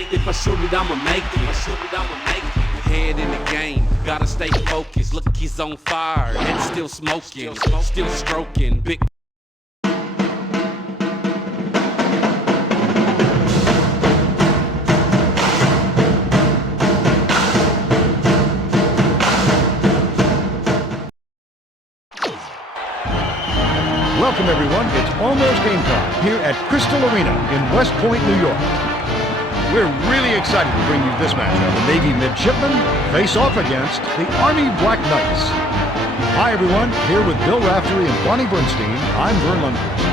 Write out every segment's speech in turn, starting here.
If I shoot it, I'ma make it. Head in the game, gotta stay focused. Look, he's on fire, and still smoking, still stroking. Big. Welcome, everyone. It's almost game time here at Crystal Arena in West Point, New York. We're really excited to bring you this matchup. The Navy Midshipmen face off against the Army Black Knights. Hi, everyone. Here with Bill Raftery and Bonnie Bernstein, I'm Vern Lundquist.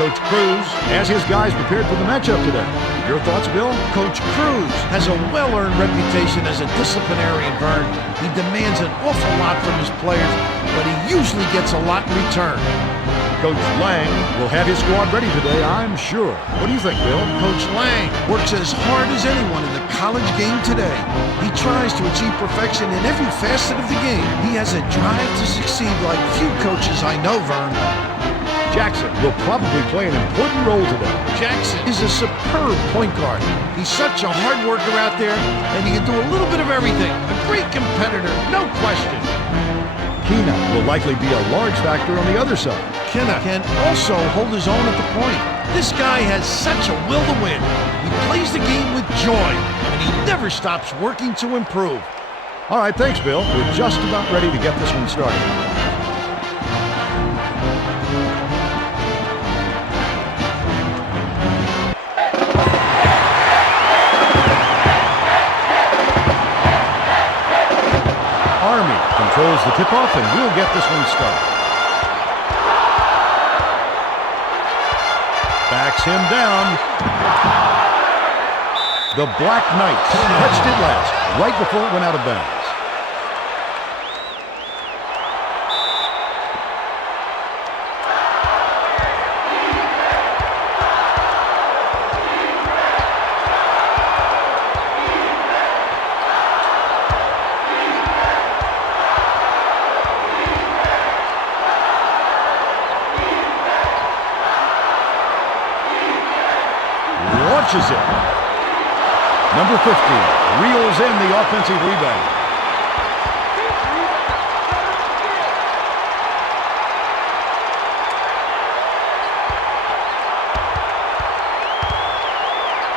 Coach Cruz has his guys prepared for the matchup today. Your thoughts, Bill? Coach Cruz has a well-earned reputation as a disciplinarian, Vern. He demands an awful lot from his players, but he usually gets a lot in return. Coach Lang will have his squad ready today, I'm sure. What do you think, Bill? Coach Lang works as hard as anyone in the college game today. He tries to achieve perfection in every facet of the game. He has a drive to succeed like few coaches I know, Vern. Jackson will probably play an important role today. Jackson is a superb point guard. He's such a hard worker out there, and he can do a little bit of everything. A great competitor, no question. Keena will likely be a large factor on the other side. Keena can also hold his own at the point. This guy has such a will to win. He plays the game with joy, and he never stops working to improve. All right, thanks, Bill. We're just about ready to get this one started. Army controls the tip-off, and we'll get this one started. Backs him down. The Black Knights touched it last, right before it went out of bounds. Launches it. Number 15 reels in the offensive rebound.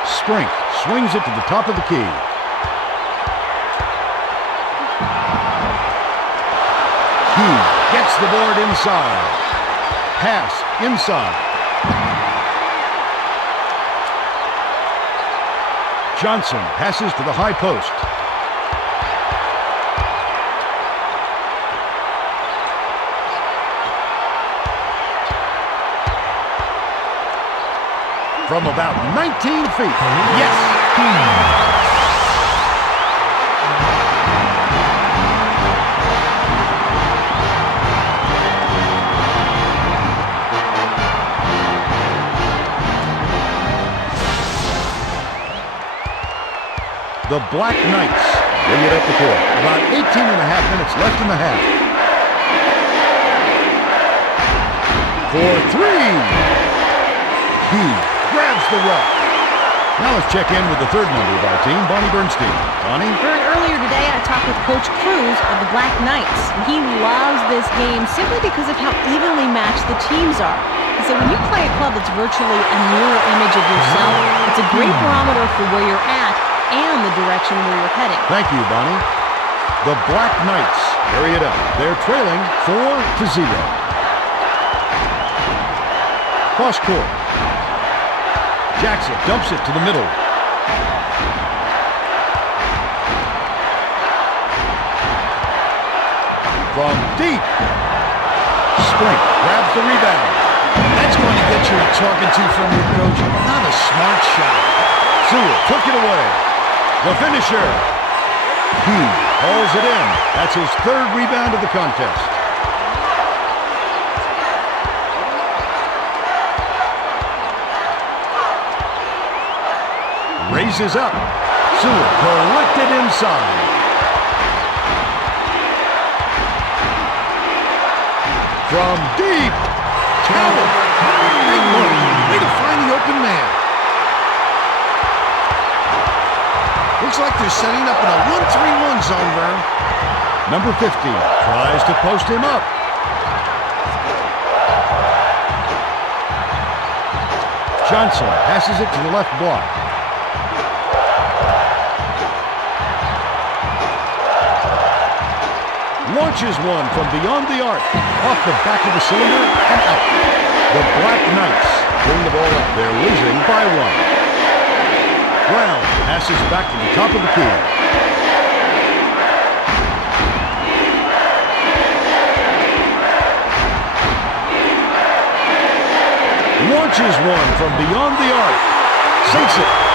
Strength swings it to the top of the key. He gets the board inside. Pass inside. Johnson passes to the high post. From about 19 feet. Yes! The Black Knights bring it up the court. About 18 and a half minutes left in the half. For three. He grabs the rock. Now let's check in with the third member of our team, Bonnie Bernstein. Bonnie? Earlier today, I talked with Coach Cruz of the Black Knights. He loves this game simply because of how evenly matched the teams are. He said when you play a club that's virtually a mirror image of yourself, it's a great barometer for where you're at and the direction where you're heading. Thank you, Bonnie. The Black Knights carry it up. They're trailing 4-0. Cross court. Jackson dumps it to the middle. From deep. Sprink grabs the rebound. That's going to get you a talking to from your coach. Not a smart shot. Sewell took it away. The finisher. He hauls it in. That's his third rebound of the contest. Raises up. Sewell collected inside. From deep. Talbot. Big one. Way to find the open man. Looks like they're setting up in a 1-3-1 zone, Vern. Number 50 tries to post him up. Johnson passes it to the left block. Launches one from beyond the arc, off the back of the cylinder and out. The Black Knights bring the ball up. They're losing by 1. Brown passes back to the top of the key. Launches one from beyond the arc. Sinks it.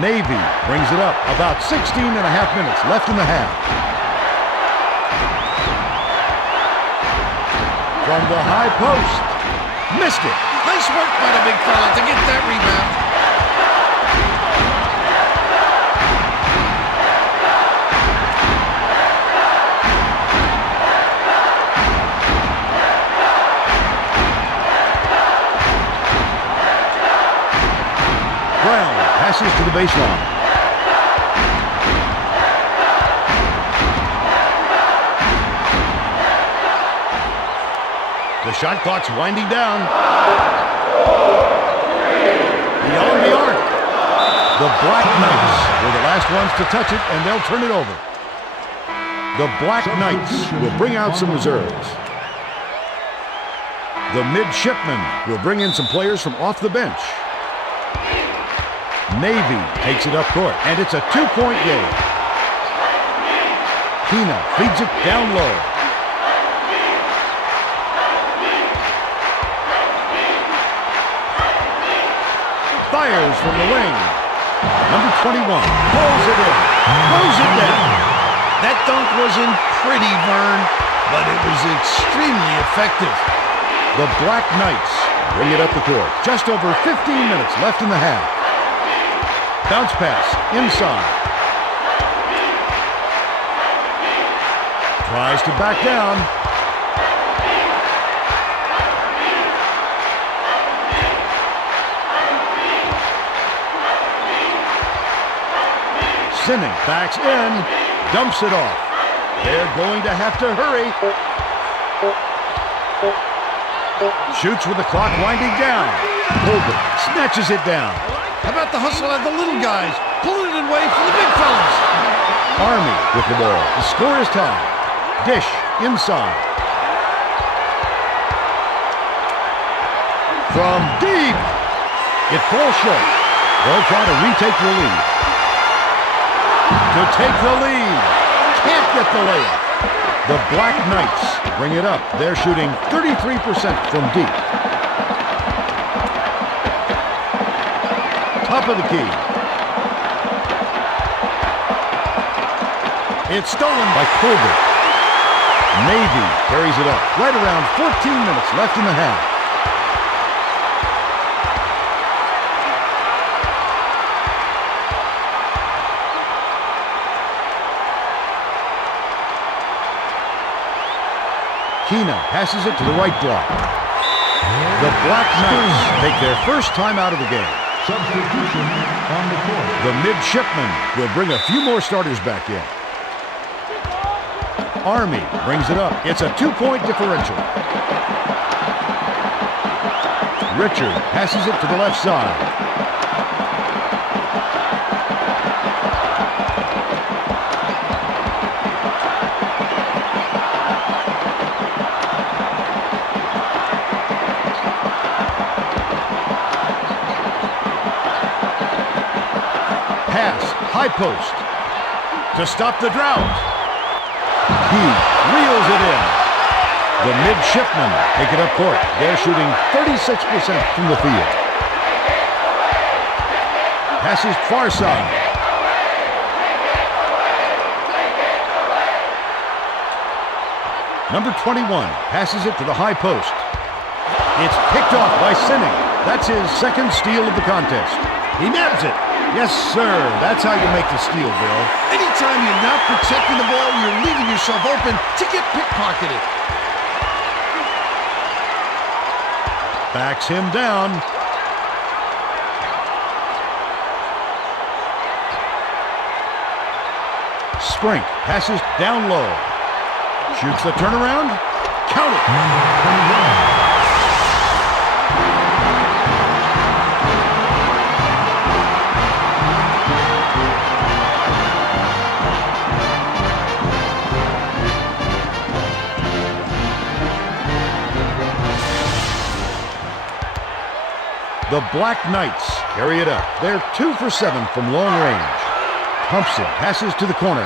Navy brings it up. About 16 and a half minutes left in the half. From the high post. Missed it. Nice work by the big fella to get that rebound. Brown passes to the baseline. The shot clock's winding down. Beyond the arc. The Black Knights were the last ones to touch it, and they'll turn it over. The Black Knights will bring out some reserves. The Midshipmen will bring in some players from off the bench. Navy takes it up court, and it's a 2-point game. Kina feeds it down low. Fires from the wing. Number 21 pulls it in, throws it down. That dunk wasn't pretty, Vern, but it was extremely effective. The Black Knights bring it up the court. Just over 15 minutes left in the half. Bounce pass inside. Tries to back down. Sinning backs in, dumps it off. They're going to have to hurry. Shoots with the clock winding down. Holbert snatches it down. How about the hustle of the little guys, pulling it away from the big fellas? Army with the ball. The score is tied. Dish inside. From deep. It falls short. They'll try to retake the lead. To take the lead. Can't get the layup. The Black Knights bring it up. They're shooting 33% from deep. Top of the key. It's stolen by Colbert. Navy carries it up. Right around 14 minutes left in the half. Kina passes it to the right block. The Black Knights take their first time out of the game. Substitution on the court. The Midshipmen will bring a few more starters back in. Army brings it up. It's a 2-point differential. Richard passes it to the left side. High post to stop the drought. He reels it in. The Midshipmen take it up court. They're shooting 36% from the field. Passes far side. Number 21 passes it to the high post. It's picked off by Sinning. That's his second steal of the contest. He nabs it. Yes, sir. That's how you make the steal, Bill. Anytime you're not protecting the ball, you're leaving yourself open to get pickpocketed. Backs him down. Sprink passes down low. Shoots the turnaround. Count it. Number 21. The Black Knights carry it up. They're 2 for 7 from long range. Thompson passes to the corner.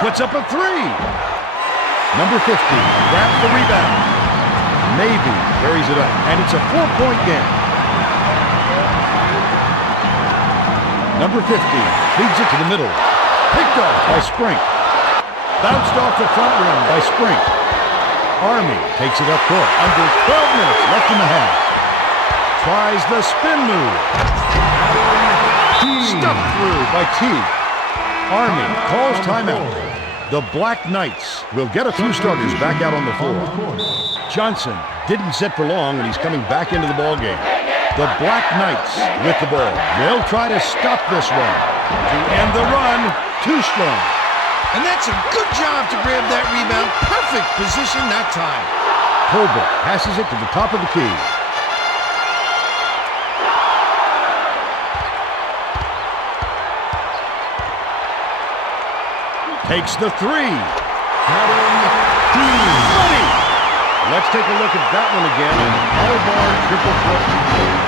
Puts up a 3. Number 50 grabs the rebound. Navy carries it up, and it's a 4-point game. Number 50 feeds it to the middle. Picked up by Sprink. Bounced off the front rim by Sprink. Army takes it up court. Under 12 minutes left in the half. Tries the spin move. Stuffed through by T. Army calls timeout. The Black Knights will get a few starters back out on the floor. Johnson didn't sit for long, and he's coming back into the ball game. The Black Knights with the ball. They'll try to stop this run. To end the run, too strong. And that's a good job to grab that rebound. Perfect position that time. Colbert passes it to the top of the key. Takes the 3. Money. Let's take a look at that one again. An all-bar triple threat.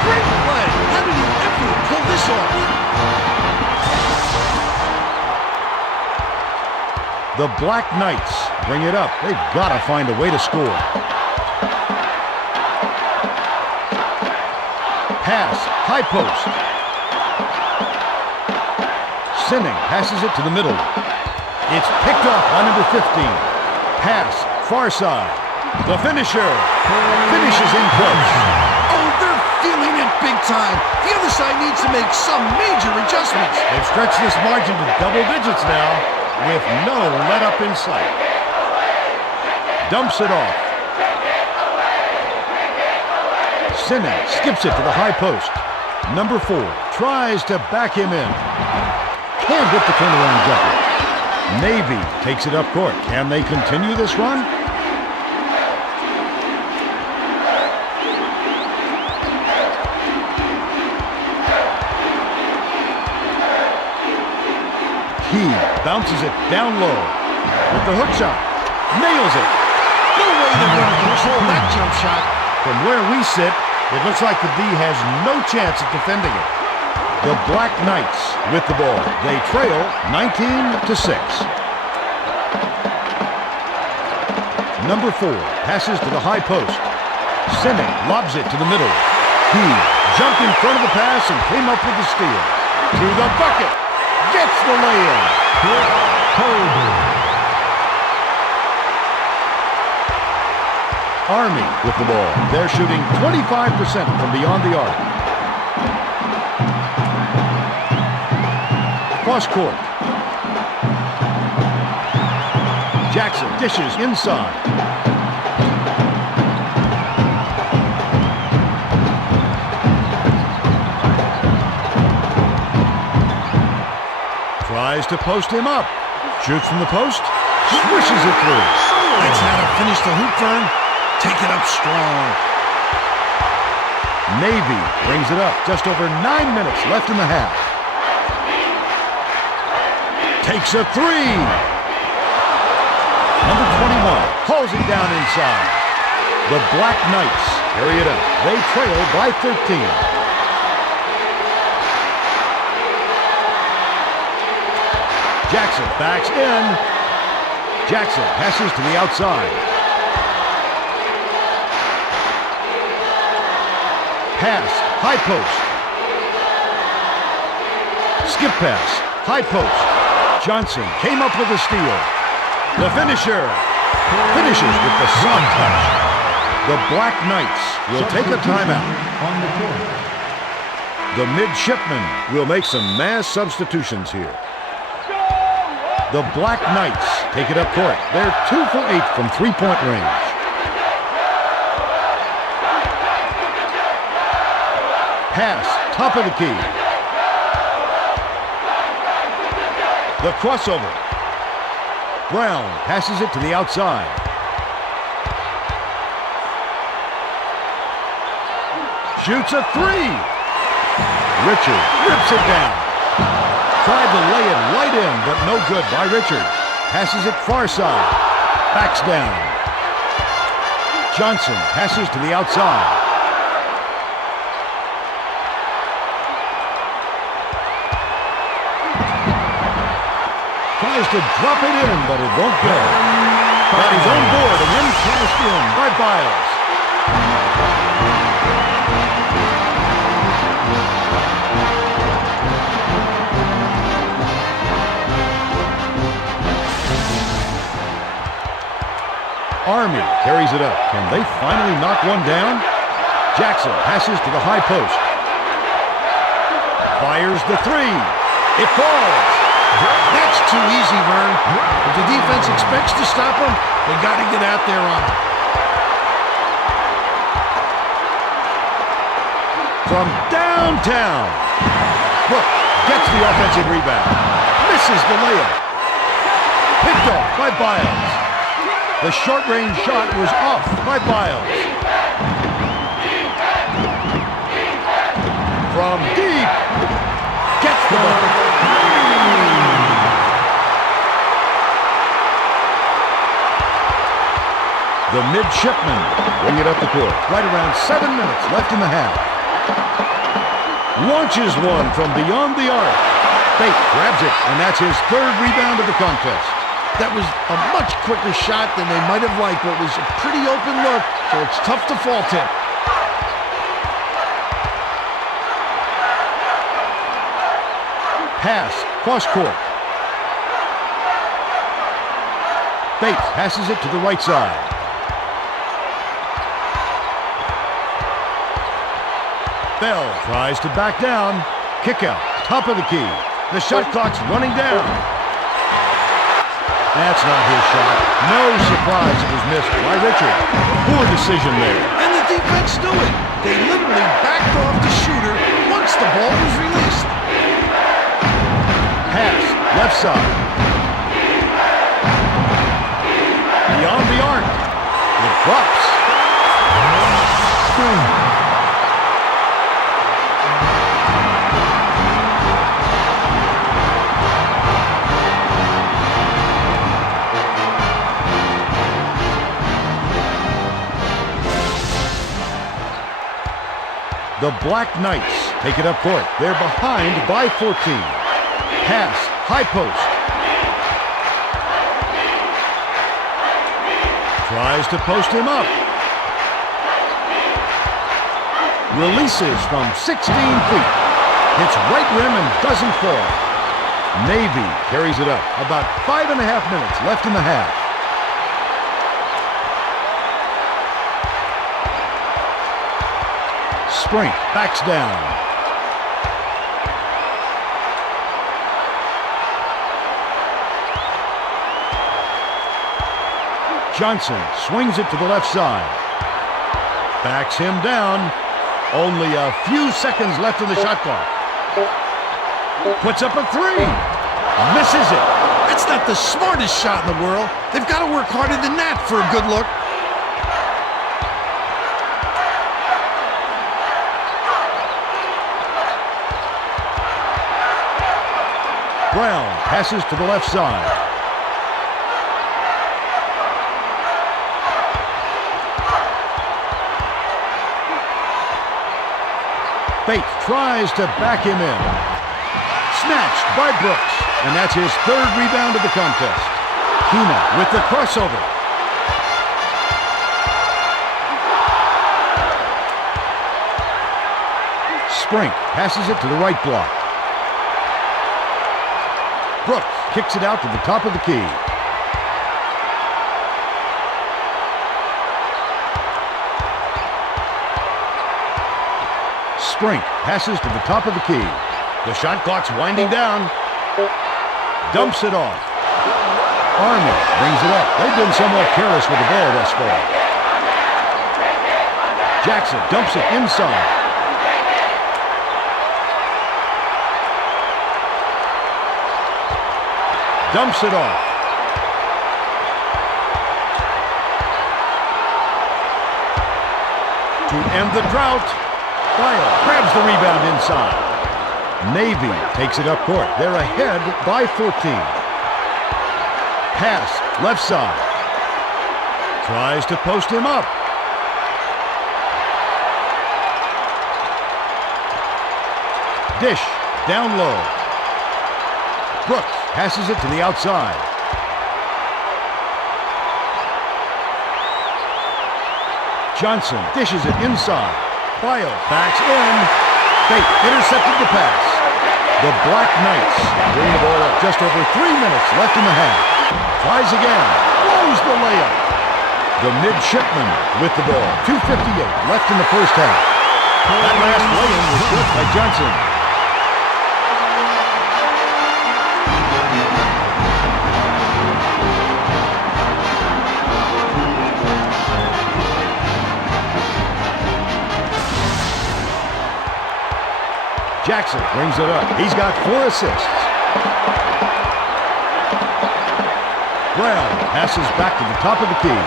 Great play. How did he ever pull this off? The Black Knights bring it up. They've got to find a way to score. Pass, high post. Sinning passes it to the middle. It's picked off by number 15. Pass, far side. The finisher finishes in close. Oh, they're feeling it big time. The other side needs to make some major adjustments. They've stretched this margin to double digits now, with no let-up in sight. Dumps it off. Sinning skips it to the high post. Number 4 tries to back him in. Can't get the turnaround jumper. Navy takes it up court. Can they continue this run? He bounces it down low with the hook shot. Nails it. No way they're going to control that jump shot. From where we sit, it looks like the D has no chance at defending it. The Black Knights with the ball. They trail 19-6. Number 4 passes to the high post. Sinning lobs it to the middle. He jumped in front of the pass and came up with the steal. To the bucket. Gets the lay-in. Army with the ball. They're shooting 25% from beyond the arc. Cross court. Jackson dishes inside. Tries to post him up. Shoots from the post. Swishes it through. That's how to finish the hoop, Vern. Take it up strong. Navy brings it up. Just over 9 minutes left in the half. Takes a 3. Number 21 hauls it down inside. The Black Knights carry it up. They trail by 13. Jackson backs in. Jackson passes to the outside. Pass, high post. Skip pass, high post. Johnson came up with a steal. The finisher Finishes with the soft touch. The Black Knights will take a timeout. On the court. The Midshipmen will make some mass substitutions here. The Black Knights take it up court. They're 2 for 8 from three-point range. Pass, top of the key. The crossover. Brown passes it to the outside. Shoots a three. Richard rips it down. Tried to lay it right in, but no good by Richard. Passes it far side. Backs down. Johnson passes to the outside. Tries to drop it in, but it won't go. Got his own board and then cashed in by Biles. Army carries it up. Can they finally knock one down? Jackson passes to the high post. Fires the three. It falls. That's too easy, Vern. If the defense expects to stop them, they got to get out there on it. From downtown. Brooke gets the offensive rebound. Misses the layup. Picked off by Biles. The short-range shot was off by Biles. From deep. Gets the ball. The Midshipmen bring it up the court. Right around 7 minutes left in the half. Launches one from beyond the arc. Fate grabs it, and that's his third rebound of the contest. That was a much quicker shot than they might have liked, but it was a pretty open look, so it's tough to fault him. Pass, cross court. Bates passes it to the right side. Bell tries to back down. Kick out, top of the key. The shot clock's running down. That's not his shot. No surprise it was missed by Richard. Poor decision there. And the defense knew it. They literally backed off the shooter once the ball was released. Pass, left side. Beyond the arc. It drops. The Black Knights take it up court. They're behind by 14. Pass, high post. Tries to post him up. Releases from 16 feet. Hits right rim and doesn't fall. Navy carries it up. About 5.5 minutes left in the half. Sprink backs down. Johnson swings it to the left side. Backs him down. Only a few seconds left in the shot clock. Puts up a three. Misses it. That's not the smartest shot in the world. They've got to work harder than that for a good look. Brown passes to the left side. Bates tries to back him in. Snatched by Brooks, and that's his third rebound of the contest. Keena with the crossover. Sprink passes it to the right block. Brooks kicks it out to the top of the key. Sprink passes to the top of the key. The shot clock's winding down. Dumps it off. Army brings it up. They've been somewhat careless with the ball thus far. Jackson dumps it inside. Dumps it off. To end the drought, Bile grabs the rebound inside. Navy takes it up court. They're ahead by 14. Pass, left side. Tries to post him up. Dish, down low. Brooks passes it to the outside. Johnson dishes it inside. Bile backs in. Fate intercepted the pass. The Black Knights bring the ball up. Just over 3 minutes left in the half. Tries again. Blows the layup. The Midshipmen with the ball. 2:58 left in the first half. That last lay-in was good by Johnson. Jackson brings it up. He's got 4 assists. Brown passes back to the top of the key.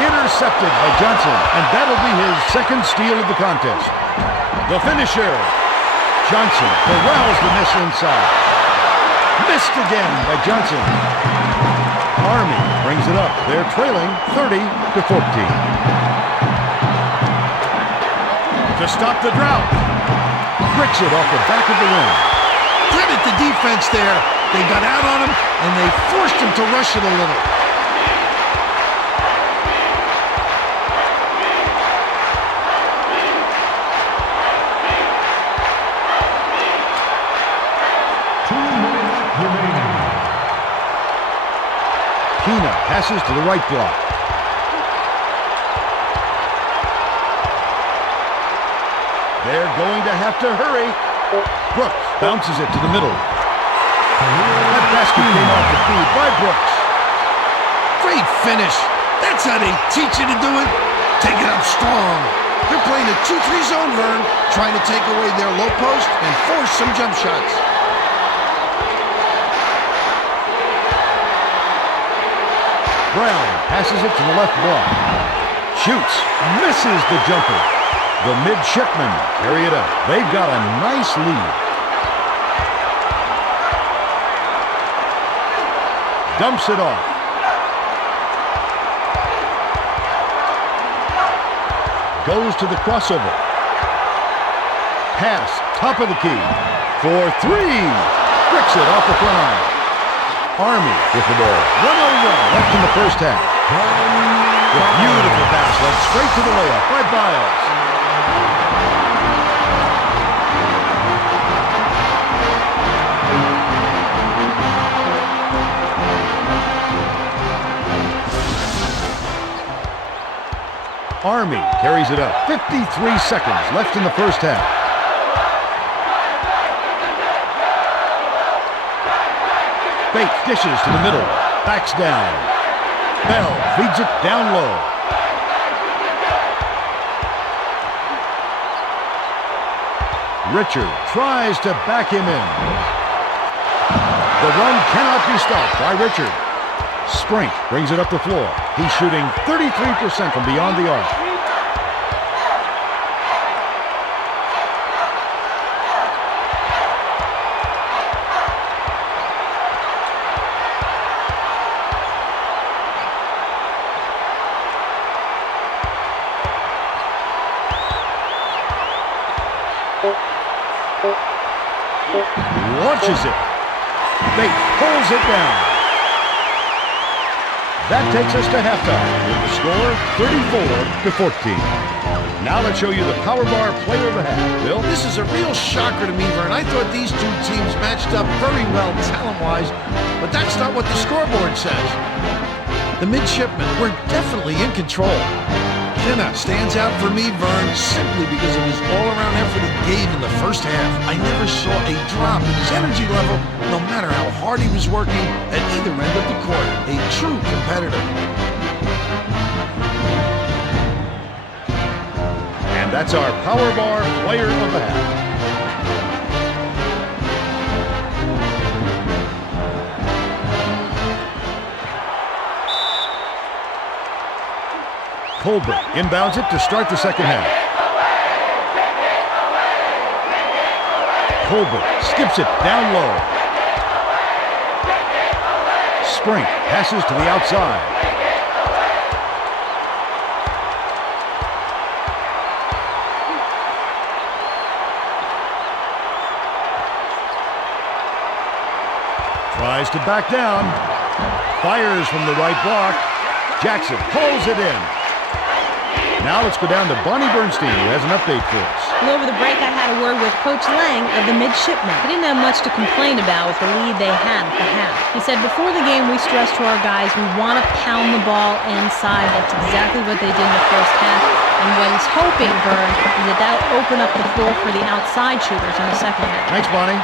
Intercepted by Johnson, and that'll be his second steal of the contest. The finisher. Johnson corrals the miss inside. Missed again by Johnson. Army brings it up. They're trailing 30-14. To stop the drought. Bricks it off the back of the rim. Credit the defense there. They got out on him, and they forced him to rush it a little. Keena passes to the right block. They're going to have to hurry. Brooks bounces it to the middle. That basket came off the feed by Brooks. Great finish. That's how they teach you to do it. Take it up strong. They're playing a 2-3 zone, Vern, trying to take away their low post and force some jump shots. Brown passes it to the left block. Shoots. Misses the jumper. The Midshipmen carry it up. They've got a nice lead. Dumps it off. Goes to the crossover. Pass, top of the key. For 3. Bricks it off the front line. Army with the ball. 1:01 left in the first half. A beautiful pass led straight to the layup by Biles. Army carries it up. 53 seconds left in the first half. Fate dishes to the middle. Backs down. Bell feeds it down low. Richard tries to back him in. The run cannot be stopped by Richard. Sprink brings it up the floor. He's shooting 33% from beyond the arc. Launches it. Bate pulls it down. That takes us to halftime with the score 34-14. Now let's show you the Power Bar player of the half. Bill? This is a real shocker to me, Vern. I thought these two teams matched up very well talent-wise, but that's not what the scoreboard says. The Midshipmen were definitely in control. Pinna stands out for me, Vern, simply because of his all-around effort he gave in the first half. I never saw a drop in his energy level, no matter how hard he was working at either end of the court. A true competitor. And that's our Power Bar Player of the Half. Colbert inbounds it to start the second half. Colbert skips it down low. Sprink passes to the outside. Tries to back down. Fires from the right block. Jackson pulls it in. Now let's go down to Bonnie Bernstein, who has an update for us. Well, over the break, I had a word with Coach Lang of the Midshipmen. They didn't have much to complain about with the lead they had at the half. He said, before the game, we stressed to our guys, we want to pound the ball inside. That's exactly what they did in the first half. And what he's hoping, Vern, is that that'll open up the floor for the outside shooters in the second half. Thanks, Bonnie.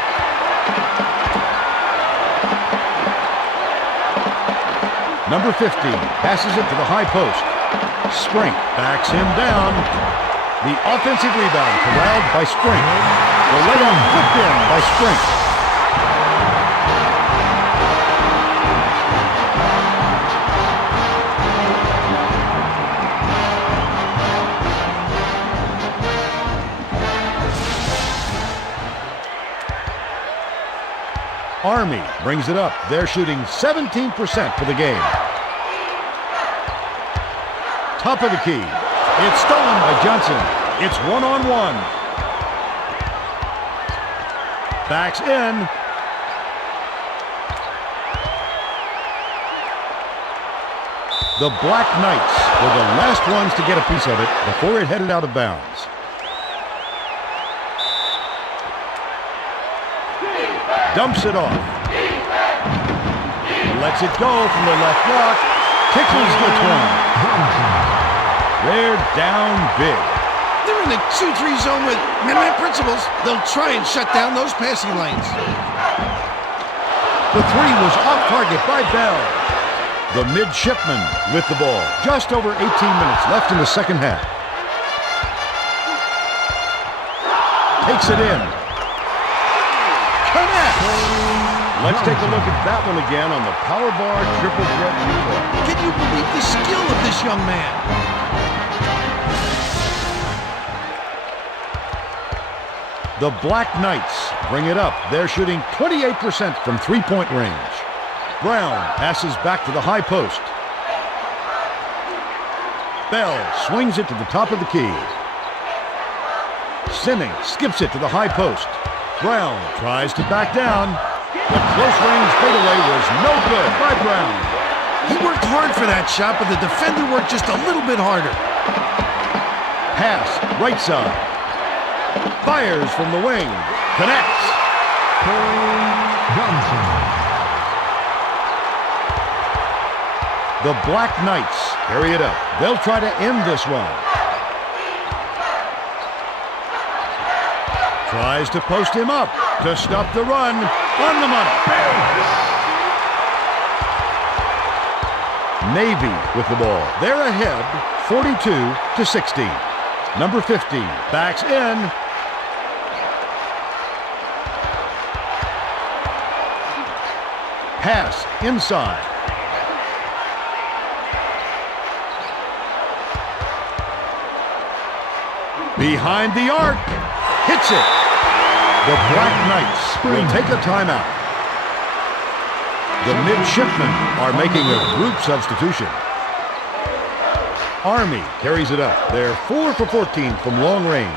Number 15 passes it to the high post. Sprink backs him down. The offensive rebound corralled by Sprink. The layup flipped in by Sprink. Army brings it up. They're shooting 17% for the game. Top of the key. It's stolen by Johnson. It's one-on-one. Backs in. The Black Knights were the last ones to get a piece of it before it headed out of bounds. Dumps it off. Lets it go from the left block. Tickles the twine. They're down big. They're in the 2-3 zone with man principles. They'll try and shut down those passing lanes. The three was off target by Bell. The Midshipmen with the ball. Just over 18 minutes left in the second half. Takes it in. Connects. Let's take a look at that one again on the Power Bar Triple Threat replay. Can you believe the skill of this young man? The Black Knights bring it up. They're shooting 28% from three-point range. Brown passes back to the high post. Bell swings it to the top of the key. Sinning skips it to the high post. Brown tries to back down. The close-range fadeaway was no good by Brown. He worked hard for that shot, but the defender worked just a little bit harder. Pass, right side. Fires from the wing. Connects. Johnson. The Black Knights carry it up. They'll try to end this one. Tries to post him up to stop the run. On the money. Navy with the ball. They're ahead 42-16. Number 15 backs in. Pass inside. Behind the arc. Hits it. The Black Knights will take a timeout. The Midshipmen are making a group substitution. Army carries it up. They're 4 for 14 from long range.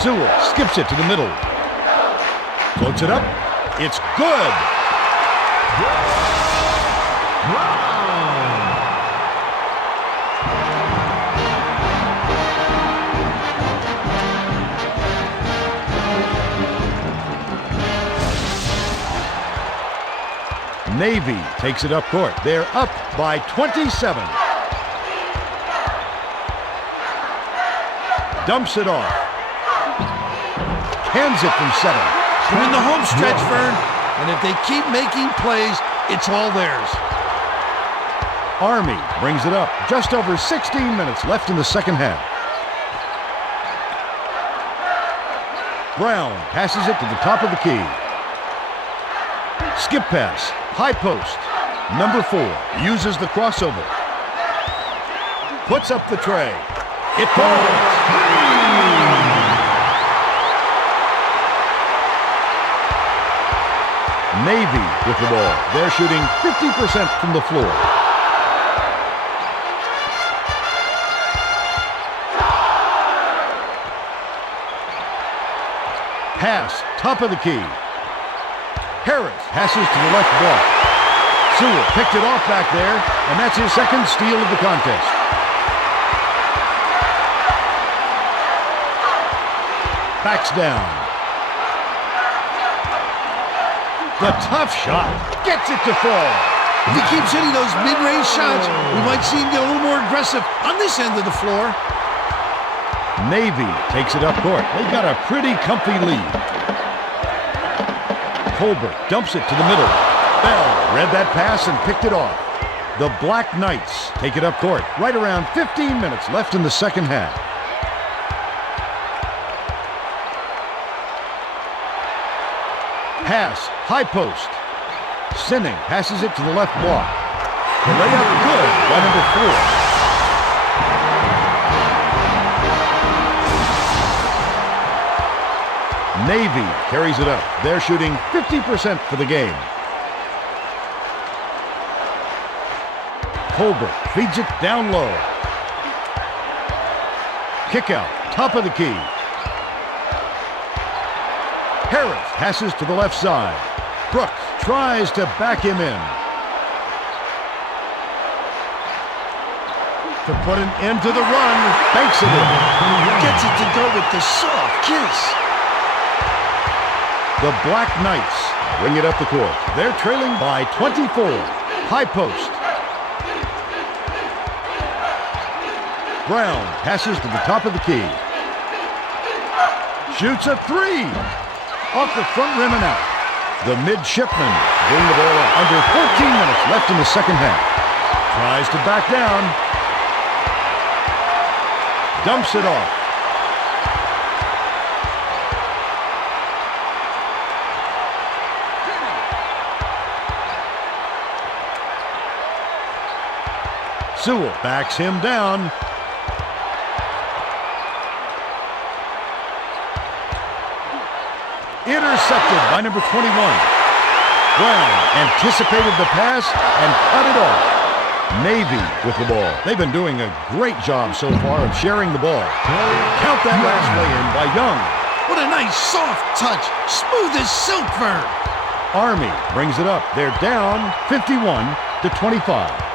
Sewell skips it to the middle. Floats it up. It's good. Navy takes it up court. They're up by 27. Dumps it off. Hands it from 7. They're in the home stretch, Vern, and if they keep making plays, it's all theirs. Army brings it up. Just over 16 minutes left in the second half. Brown passes it to the top of the key. Skip pass. High post. Number 4 uses the crossover. Puts up the tray. It falls. Navy with the ball. They're shooting 50% from the floor. Pass, top of the key. Harris passes to the left block. Sewell picked it off back there, and that's his second steal of the contest. Backs down. The tough shot gets it to fall. If he keeps hitting those mid-range shots, we might see him get a little more aggressive on this end of the floor. Navy takes it up court. They've got a pretty comfy lead. Colbert dumps it to the middle. Bell read that pass and picked it off. The Black Knights take it up court. Right around 15 minutes left in the second half. Pass, high post. Sinning passes it to the left block. The layup good by number 4. Navy carries it up. They're shooting 50% for the game. Colbert feeds it down low. Kick out, top of the key. Harris passes to the left side. Brooks tries to back him in. To put an end to the run, banks it in. Gets it to go with the soft kiss. The Black Knights bring it up the court. They're trailing by 24. High post. Brown passes to the top of the key. Shoots a 3. Off the front rim and out. The Midshipmen bring the ball up. Under 14 minutes left in the second half. Tries to back down. Dumps it off. Sewell backs him down. Intercepted by number 21. Brown anticipated the pass and cut it off. Navy with the ball. They've been doing a great job so far of sharing the ball. Count that last lay-in by Young. What a nice soft touch. Smooth as silk, Vern. Army brings it up. They're down 51-25.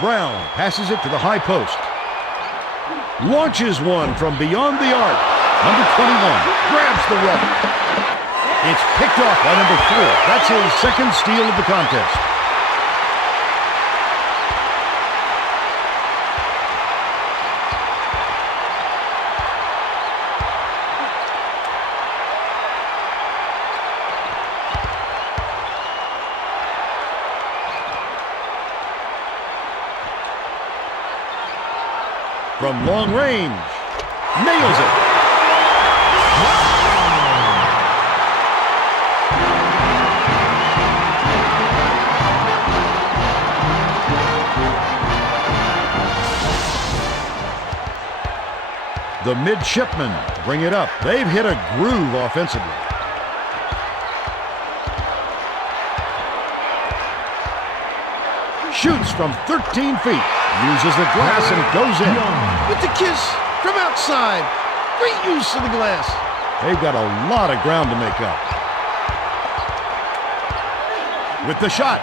Brown passes it to the high post. Launches one from beyond the arc. Number 21 grabs the rubber. It's picked off by number 4. That's his second steal of the contest. From long range, nails it. The Midshipmen bring it up. They've hit a groove offensively. Shoots from 13 feet. Uses the glass and it goes in. With the kiss from outside. Great use of the glass. They've got a lot of ground to make up. With the shot.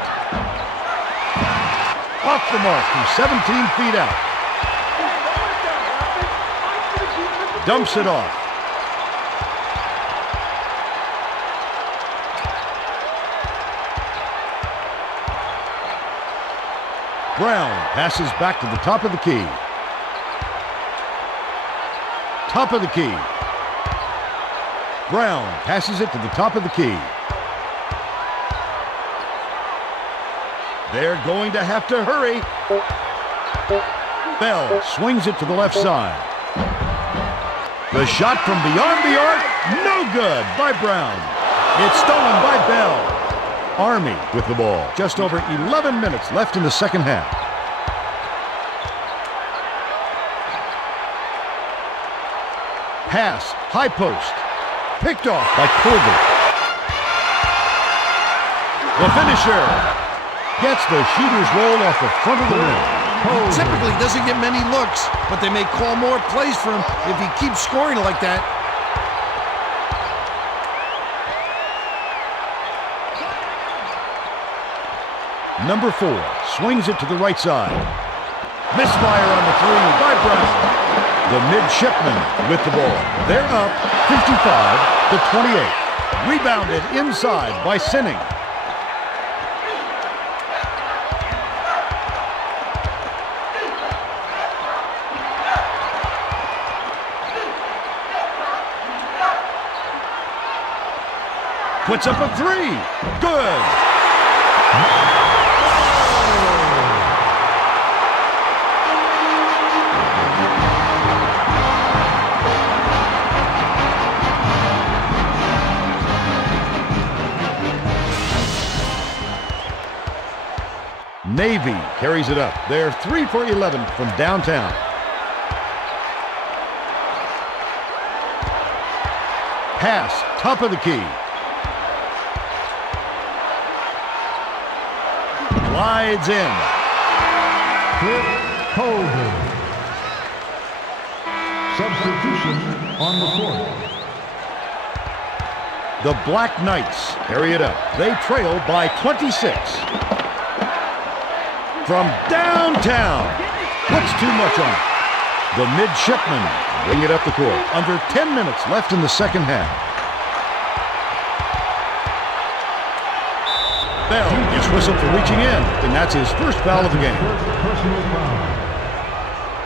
Off the mark from 17 feet out. Dumps it off. Brown passes back to the top of the key. Top of the key. Brown passes it to the top of the key. They're going to have to hurry. Bell swings it to the left side. The shot from beyond the arc, no good by Brown. It's stolen by Bell. Army with the ball. Just over 11 minutes left in the second half. Pass, high post. Picked off by Colbert. The finisher gets the shooter's roll off the front of the rim. He typically doesn't get many looks, but they may call more plays for him if he keeps scoring like that. Number 4 swings it to the right side. Misfire on the three by Brown. The Midshipmen with the ball. They're up 55-28. Rebounded inside by Sinning. Puts up a three. Good. Navy carries it up. They're 3 for 11 from downtown. Pass, top of the key. Glides in. Cliff Colvin. Substitution on the court. The Black Knights carry it up. They trail by 26. From downtown. Puts too much on it. The Midshipmen bring it up the court. Under 10 minutes left in the second half. Bell gets whistled for reaching in, and that's his first foul of the game.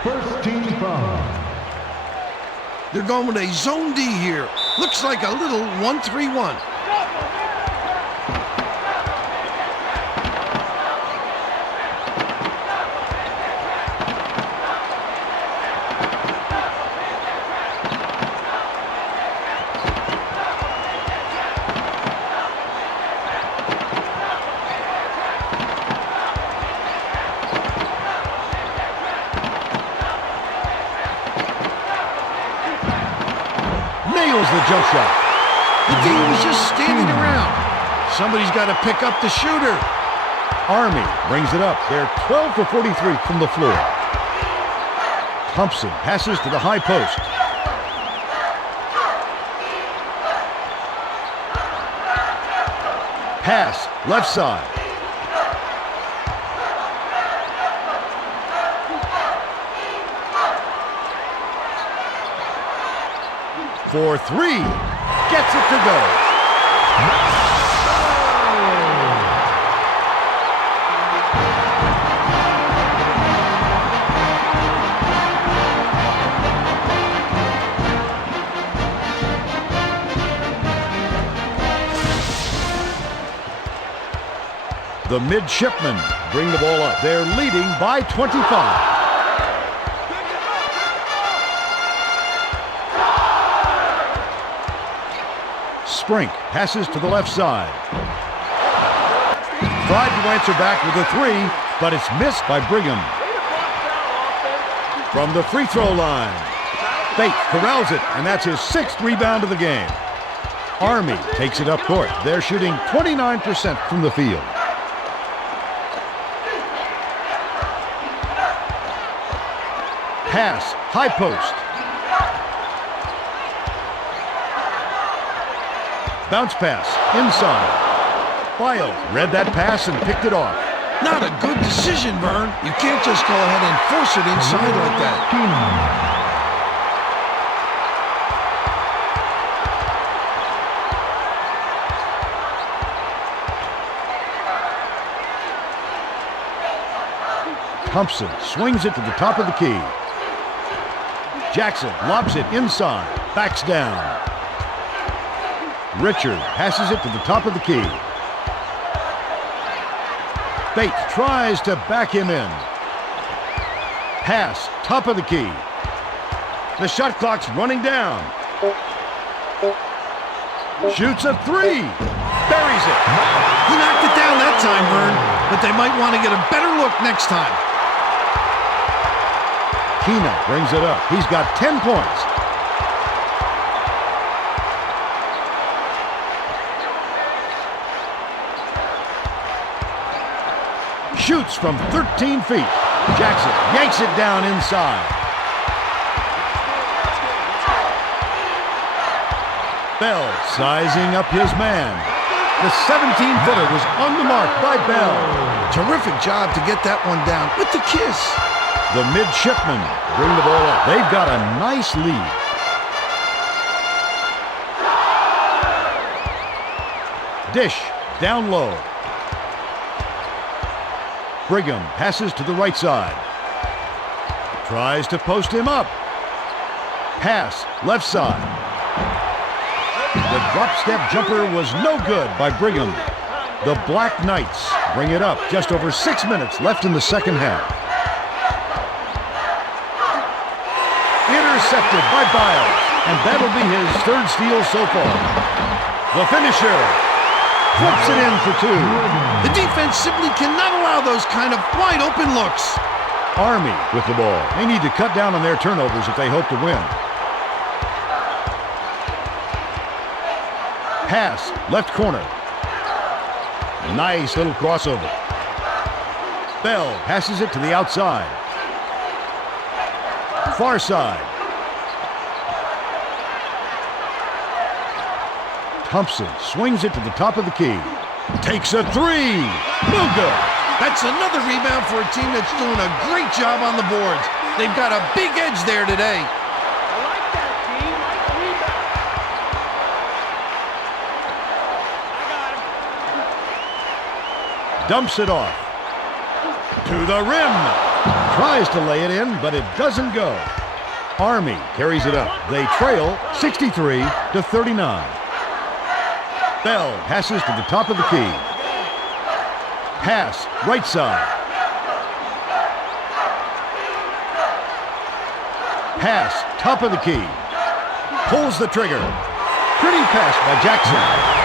First team foul. They're going with a zone D here. Looks like a little 1-3-1. Nails the jump shot. The team was just standing around. Somebody's got to pick up the shooter. Army brings it up. They're 12 for 43 from the floor. Thompson passes to the high post. Pass, left side. For three. Gets it to go. The Midshipmen bring the ball up. They're leading by 25. Sprink passes to the left side. Tried to answer back with a three, but it's missed by Brigham. From the free throw line, Bates corrals it, and that's his 6th rebound of the game. Army takes it up court. They're shooting 29% from the field. Pass, high post. Bounce pass, inside. Bio read that pass and picked it off. Not a good decision, Vern. You can't just go ahead and force it inside like that. Thompson swings it to the top of the key. Jackson lobs it inside, backs down. Richard passes it to the top of the key. Bates tries to back him in. Pass, top of the key. The shot clock's running down. Shoots a three. Buries it. He knocked it down that time, Vern, but they might want to get a better look next time. Keena brings it up. He's got 10 points. Shoots from 13 feet. Jackson yanks it down inside. Bell sizing up his man. The 17-footer was on the mark by Bell. Terrific job to get that one down with the kiss. The Midshipmen bring the ball up. They've got a nice lead. Dish down low. Brigham passes to the right side. Tries to post him up. Pass left side. The drop-step jumper was no good by Brigham. The Black Knights bring it up. Just over 6 minutes left in the second half. Intercepted by Biles, and that'll be his third steal so far. The finisher flips it in for two. The defense simply cannot allow those kind of wide-open looks. Army with the ball. They need to cut down on their turnovers if they hope to win. Pass, left corner. Nice little crossover. Bell passes it to the outside. Far side. Thompson swings it to the top of the key. Takes a three. No good. That's another rebound for a team that's doing a great job on the boards. They've got a big edge there today. I like that, team. Nice rebound. I got him. Dumps it off. To the rim. Tries to lay it in, but it doesn't go. Army carries it up. They trail 63-39. Bell passes to the top of the key. Pass, right side. Pass, top of the key. Pulls the trigger. Pretty pass by Jackson.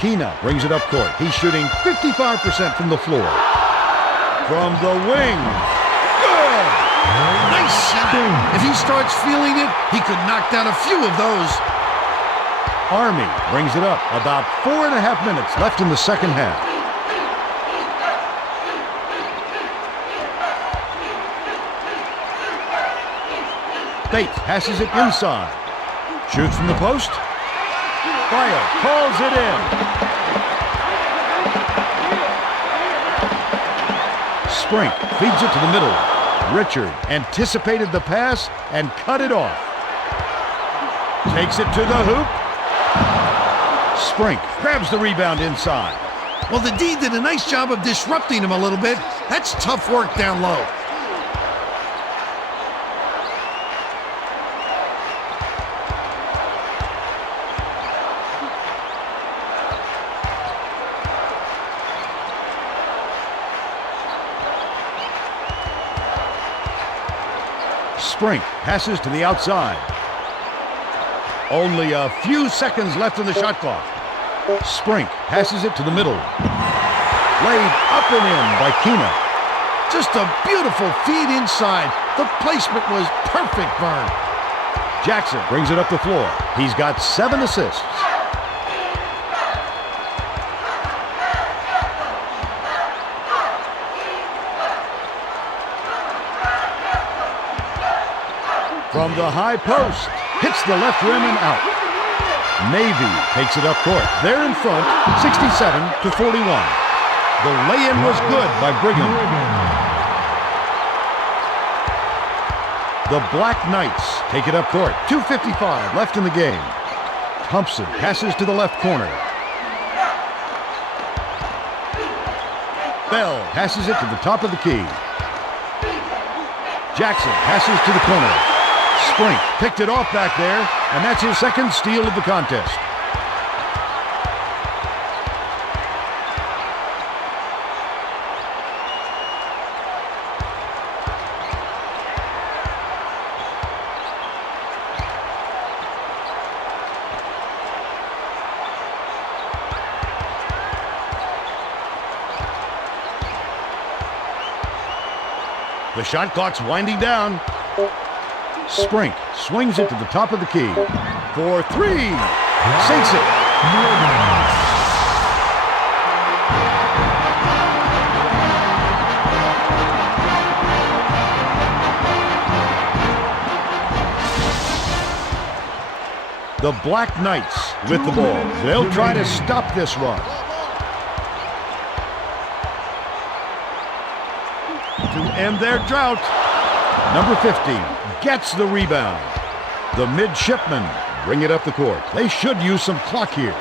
Keena brings it up court. He's shooting 55% from the floor. From the wing. Good! Nice shot. If he starts feeling it, he could knock down a few of those. Army brings it up. About 4.5 minutes left in the second half. Bates passes it inside. Shoots from the post. Fire calls it in. Sprink feeds it to the middle. Richard anticipated the pass and cut it off. Takes it to the hoop. Sprink grabs the rebound inside. Well, the D did a nice job of disrupting him a little bit. That's tough work down low. Sprink passes to the outside. Only a few seconds left in the shot clock. Sprink passes it to the middle. Laid up and in by Keena. Just a beautiful feed inside. The placement was perfect, Vern. Jackson brings it up the floor. He's got 7 assists. From the high post, hits the left rim and out. Navy takes it up court. They're in front, 67-41. The lay-in was good by Brigham. The Black Knights take it up court. 2:55 left in the game. Thompson passes to the left corner. Bell passes it to the top of the key. Jackson passes to the corner. Sprink picked it off back there, and that's his second steal of the contest. The shot clock's winding down. Sprink swings it to the top of the key. For three. Sinks it. The Black Knights with the ball. They'll try to stop this run. To end their drought, number 50 gets the rebound. The Midshipmen bring it up the court. They should use some clock here.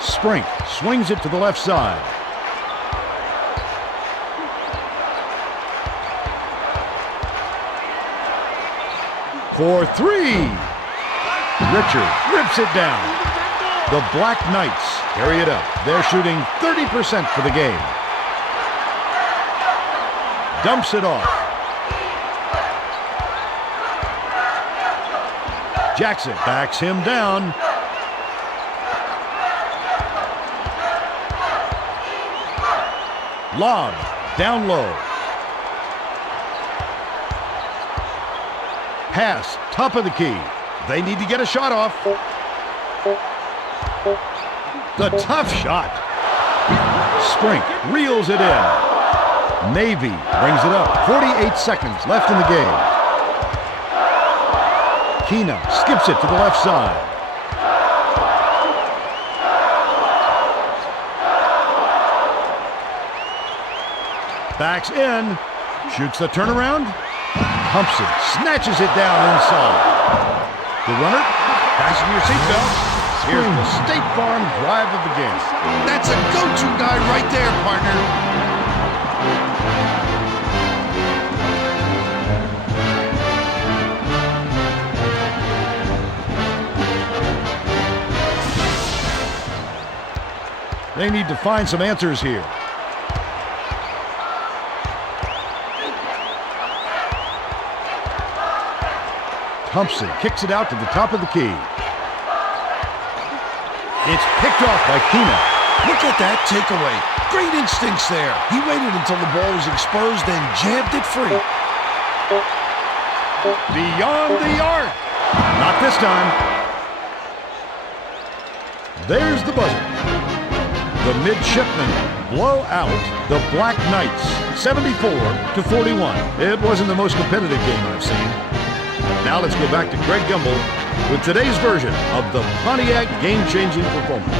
Sprink swings it to the left side. For three. Richard rips it down. The Black Knights carry it up. They're shooting 30% for the game. Dumps it off. Jackson backs him down. Lob down low. Pass, top of the key. They need to get a shot off. The tough shot. Sprink reels it in. Navy brings it up. 48 seconds left in the game. Keena skips it to the left side. Backs in. Shoots the turnaround. Thompson snatches it down inside. The runner, fasten your seatbelt. Here's the State Farm drive of the game. That's a go-to guy right there, partner. They need to find some answers here. Thompson kicks it out to the top of the key. It's picked off by Keena. Look at that takeaway. Great instincts there. He waited until the ball was exposed, then jabbed it free. Beyond the arc. Not this time. There's the buzzer. The Midshipmen blow out the Black Knights 74-41. It wasn't the most competitive game I've seen. Now let's go back to Greg Gumbel with today's version of the Pontiac game-changing performance.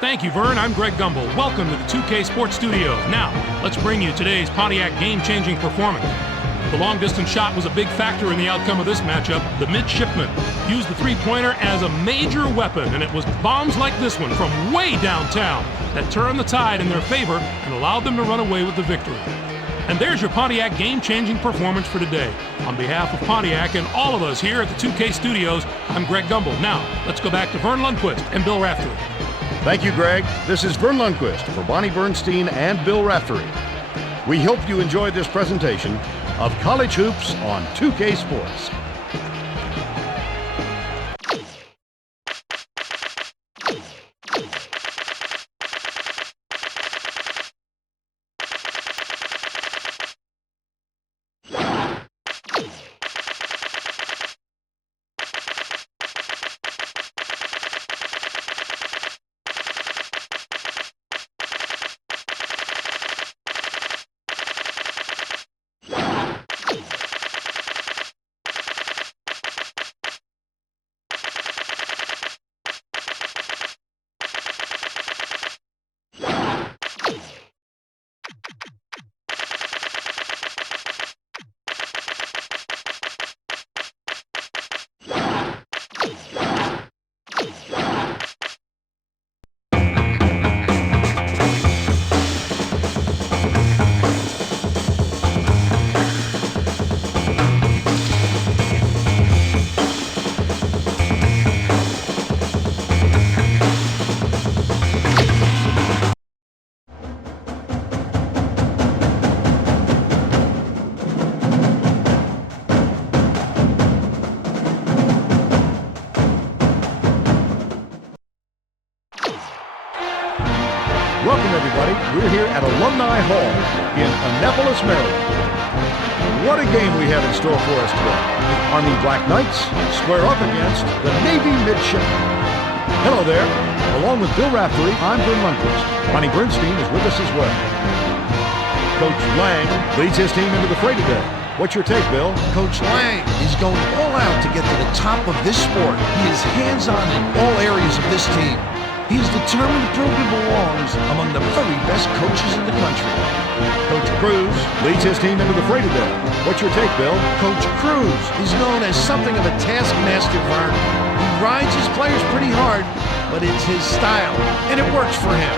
Thank you, Vern. I'm Greg Gumbel. Welcome to the 2K Sports Studios. Now, let's bring you today's Pontiac game-changing performance. The long-distance shot was a big factor in the outcome of this matchup. The Midshipmen used the three-pointer as a major weapon, and it was bombs like this one from way downtown that turned the tide in their favor and allowed them to run away with the victory. And there's your Pontiac game-changing performance for today. On behalf of Pontiac and all of us here at the 2K Studios, I'm Greg Gumbel. Now, let's go back to Vern Lundquist and Bill Raftery. Thank you, Greg. This is Vern Lundquist for Bonnie Bernstein and Bill Raftery. We hope you enjoyed this presentation of College Hoops on 2K Sports. Welcome, everybody. We're here at Alumni Hall in Annapolis, Maryland. What a game we have in store for us today. The Army Black Knights square up against the Navy Midshipmen. Hello there. Along with Bill Raftery, I'm Vern Lundquist. Bonnie Bernstein is with us as well. Coach Lang leads his team into the fray today. What's your take, Bill? Coach Lang is going all out to get to the top of this sport. He is hands-on in all areas of this team. He's determined to prove he belongs among the very best coaches in the country. Coach Cruz leads his team into the fray today. What's your take, Bill? Coach Cruz is known as something of a taskmaster, Vern. He rides his players pretty hard, but it's his style, and it works for him.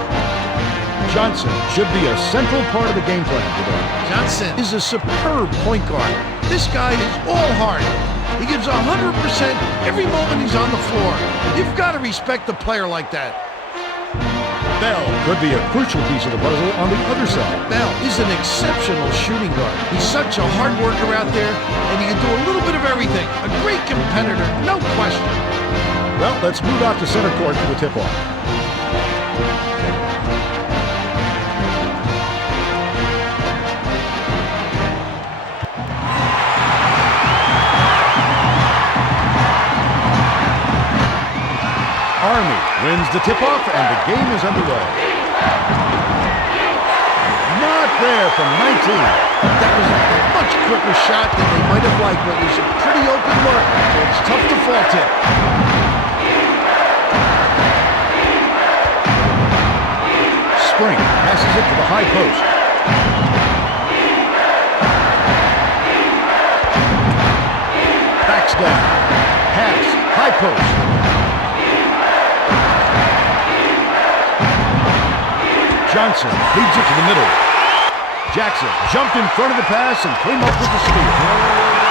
Johnson should be a central part of the game plan today. Johnson is a superb point guard. This guy is all heart. He gives 100% every moment he's on the floor. You've got to respect a player like that. Bell could be a crucial piece of the puzzle on the other side. Bell is an exceptional shooting guard. He's such a hard worker out there, and he can do a little bit of everything. A great competitor, no question. Well, let's move out to center court for the tip-off. Army wins the tip-off, and the game is underway. Not there from 19. That was a much quicker shot than they might have liked, but it was a pretty open look, so it's tough to fault it. Spring passes it to the high post. Backs down. Pass. High post. Johnson leads it to the middle. Jackson jumped in front of the pass and came up with the steal.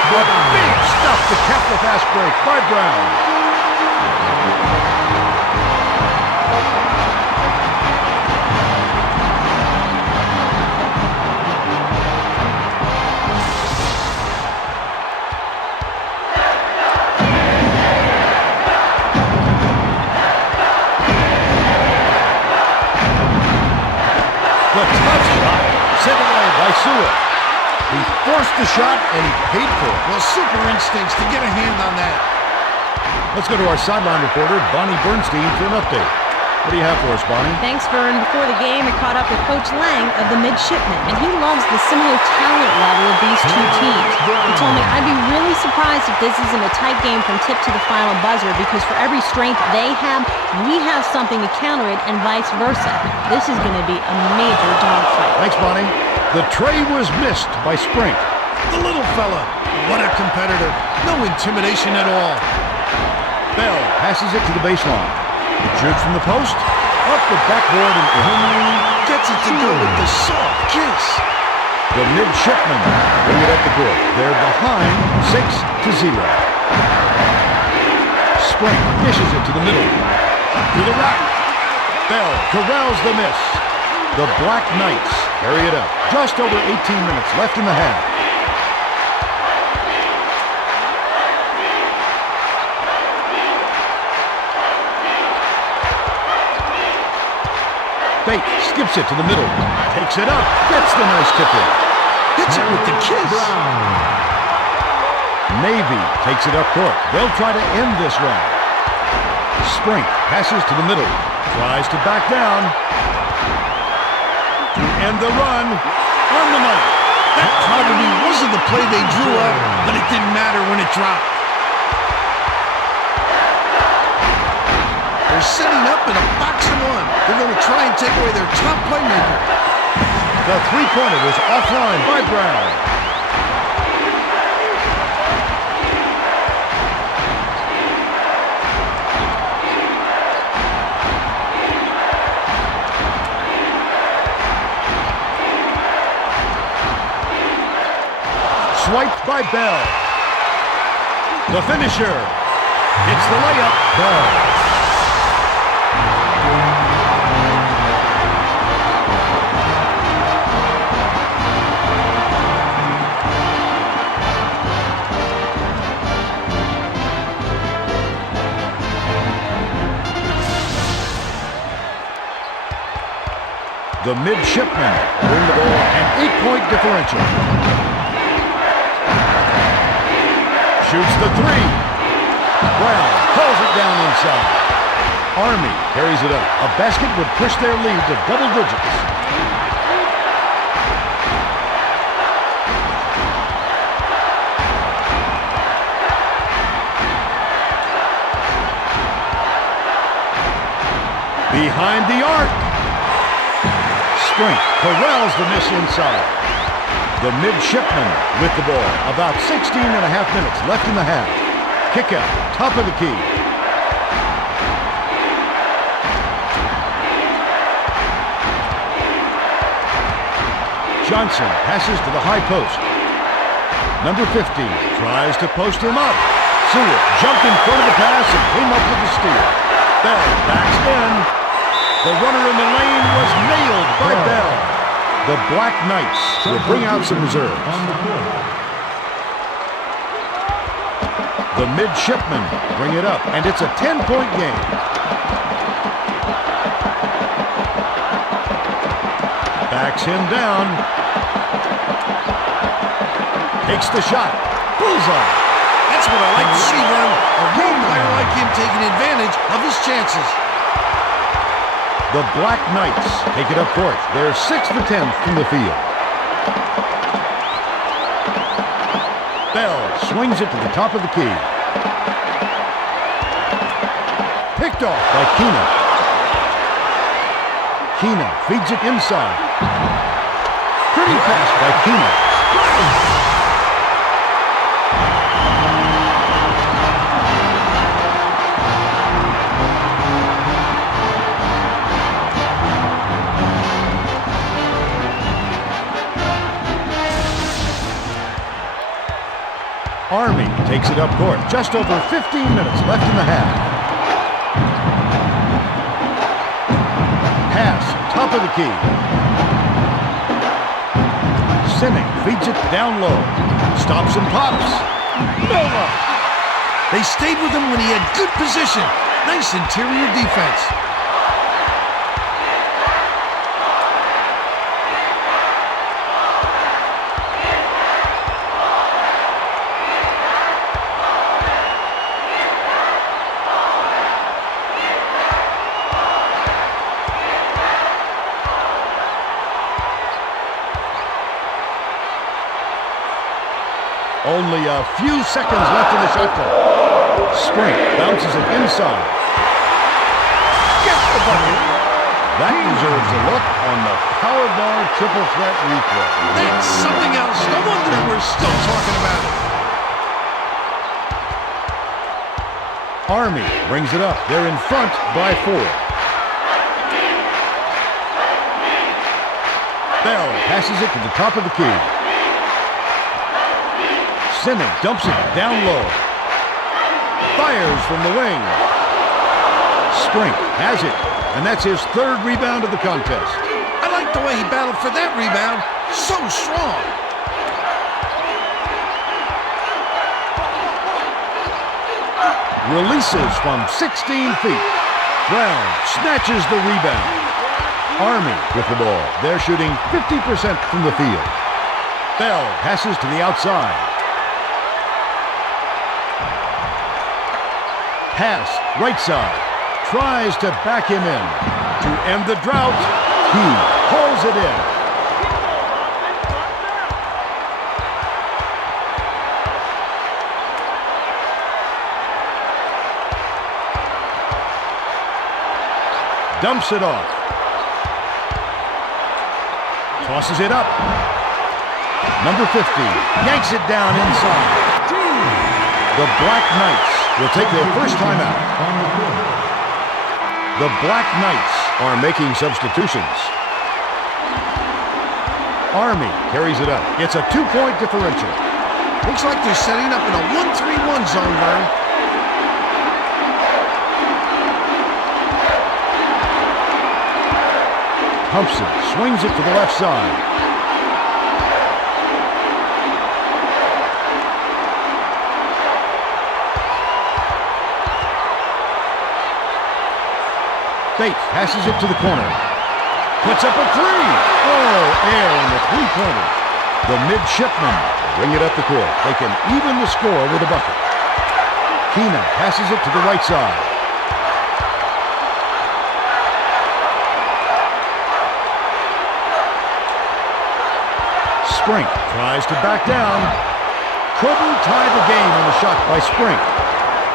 A big stuff to cap the fast break by Brown. The tough shot sent away by Sewell. He forced the shot and he paid for it. Well, super instincts to get a hand on that. Let's go to our sideline reporter, Bonnie Bernstein, for an update. What do you have for us, Bonnie? Thanks, Vern. Before the game, I caught up with Coach Lang of the Midshipmen, and he loves the similar talent level of these two teams. He told me, I'd be really surprised if this isn't a tight game from tip to the final buzzer, because for every strength they have, we have something to counter it, and vice versa. This is going to be a major dogfight. Thanks, Bonnie. The tray was missed by Spring. The little fella, what a competitor. No intimidation at all. Bell passes it to the baseline. Shoots from the post, up the backboard and in. Gets it to go with the soft kiss. The Midshipmen bring it up the court. They're behind 6-0. Spring dishes it to the middle. To the rack. Bell corrals the miss. The Black Knights carry it up. Just over 18 minutes left in the half. Bate skips it to the middle. Takes it up. Gets the nice tip in. Hits it with the kiss. Navy takes it up court. They'll try to end this run. Spring passes to the middle. Tries to back down. To end the run on the night. That probably wasn't the play they drew up, but it didn't matter when it dropped. They're setting up in a box and one. They're going to try and take away their top playmaker. The three-pointer was offline by Brown. Swiped by Bell. The finisher. It's the layup. Bell. The Midshipmen bring the ball an 8-point differential. Shoots the three. Brown pulls it down inside. Army carries it up. A basket would push their lead to double digits. Behind the arc. Sprint corrals the miss inside. The Midshipmen with the ball. About 16 and a half minutes left in the half. Kick out, top of the key. Johnson passes to the high post. Number 15 tries to post him up. Sewell jumped in front of the pass and came up with the steal. Bell backs in. The runner in the lane was nailed by Bell. The Black Knights will bring out some reserves. The Midshipmen bring it up, and it's a 10-point game. Backs him down. Takes the shot. Bullseye. That's what I like to see, Vern. A role player like him taking advantage of his chances. The Black Knights take it up court. They're 6th for 10th from the field. Bell swings it to the top of the key. Picked off by Keena. Keena feeds it inside. Pretty pass by Keena. Army takes it up court. Just over 15 minutes left in the half. Pass, top of the key. Sinning feeds it down low. Stops and pops. Nova! They stayed with him when he had good position. Nice interior defense. Only a few seconds left in the shot clock. Sprint bounces it inside. Gets the bucket. That deserves a look on the power bar triple threat replay. That's something else. No wonder we're still talking about it. Army brings it up. They're in front by 4. Bell passes it to the top of the key. Sinning dumps it down low. Fires from the wing. Sprint has it, and that's his 3rd rebound of the contest. I like the way he battled for that rebound. So strong. Releases from 16 feet. Brown snatches the rebound. Army with the ball. They're shooting 50% from the field. Bell passes to the outside. Pass, right side. Tries to back him in. To end the drought, he hauls it in. Dumps it off. Tosses it up. Number 50 yanks it down inside. The Black Knights will take their first time out. The Black Knights are making substitutions. Army carries it up. It's a 2-point differential. Looks like they're setting up in a 1-3-1 zone, Vern. Thompson swings it to the left side. Bates passes it to the corner. Puts up a three. Oh, air on the three-pointer. The Midshipmen bring it up the court. They can even the score with a bucket. Keena passes it to the right side. Sprink tries to back down. Couldn't tie the game on the shot by Sprink.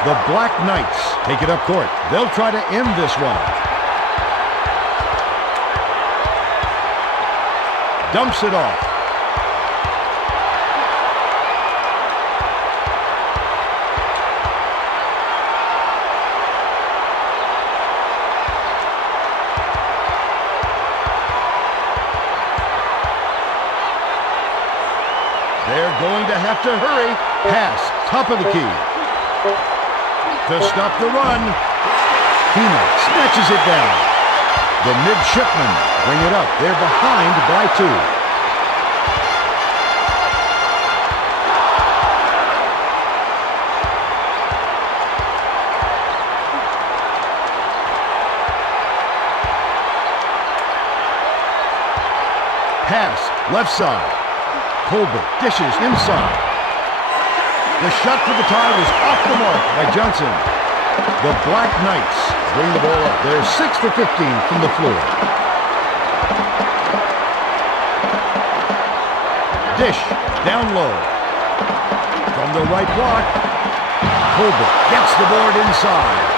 The Black Knights take it up court. They'll try to end this one. Dumps it off. They're going to have to hurry. Pass, top of the key. To stop the run. Keena snatches it down. The Midshipmen bring it up. They're behind by 2. Pass, left side. Colbert dishes inside. The shot for the tie was off the mark by Johnson. The Black Knights bring the ball up. They're 6 for 15 from the floor. Dish down low. From the right block, Colbert gets the board inside.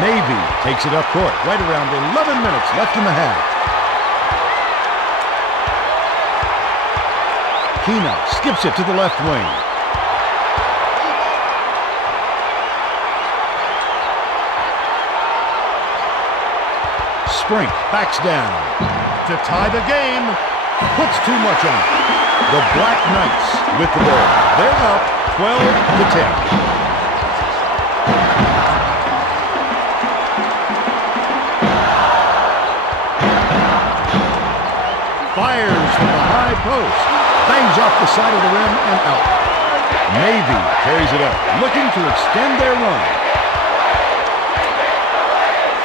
Navy takes it up court. Right around 11 minutes left in the half. Keena skips it to the left wing. Sprink backs down. To tie the game, puts too much on it. The Black Knights with the ball. They're up 12 to 10. Fires from the high post. Bangs off the side of the rim and out. Navy carries it up, looking to extend their run.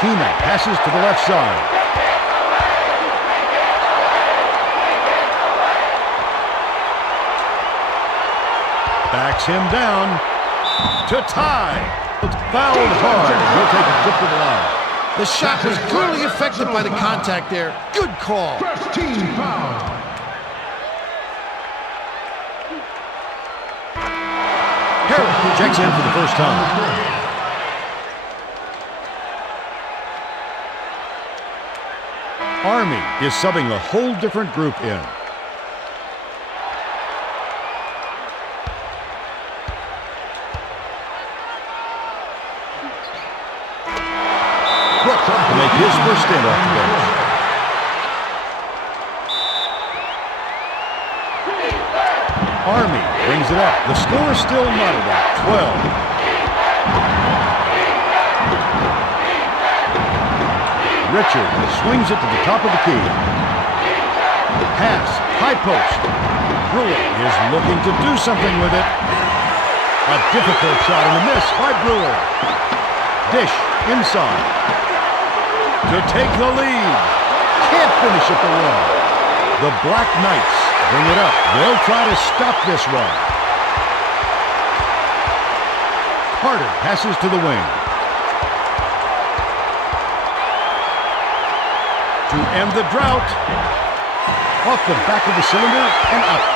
Keena passes to the left side. Backs him down to tie. Fouled hard, and he'll take a trip to the line. The shot was clearly affected by the contact there. Good call. First team foul. Harris checks in for the first time. Army is subbing a whole different group in. Brooks to make his first stand off the bench. Army brings it up. The score is still knotted at 12. Richard swings it to the top of the key. Pass, high post. Brewer is looking to do something with it. A difficult shot and a miss by Brewer. Dish inside. To take the lead. Can't finish at the rim. The Black Knights bring it up. They'll try to stop this run. Carter passes to the wing. To end the drought. Off the back of the cylinder and out.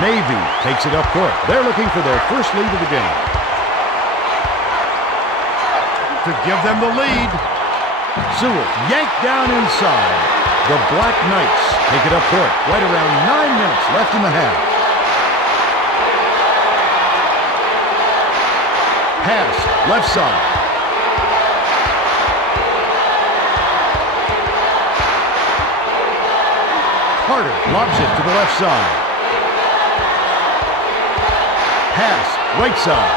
Navy takes it up court. They're looking for their first lead of the game. To give them the lead. Sewell yanked down inside. The Black Knights take it up court. Right around 9 minutes left in the half. Pass, left side. Carter lobs it to the left side. Pass, right side.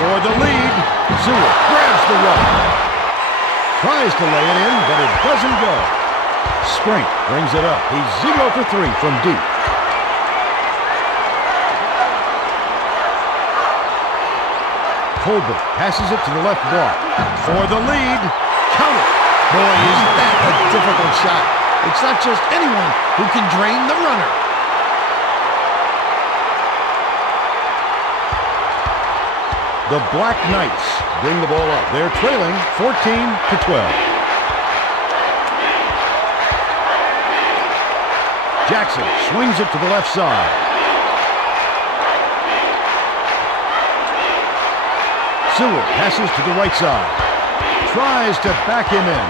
For the lead, Sewell grabs the rock. Tries to lay it in, but it doesn't go. Sprink brings it up. He's 0 for 3 from deep. Colbert passes it to the left block. For the lead, count it. Boy, is that a difficult shot. It's not just anyone who can drain the runner. The Black Knights bring the ball up. They're trailing 14-12. Jackson swings it to the left side. Sewell passes to the right side. Tries to back him in.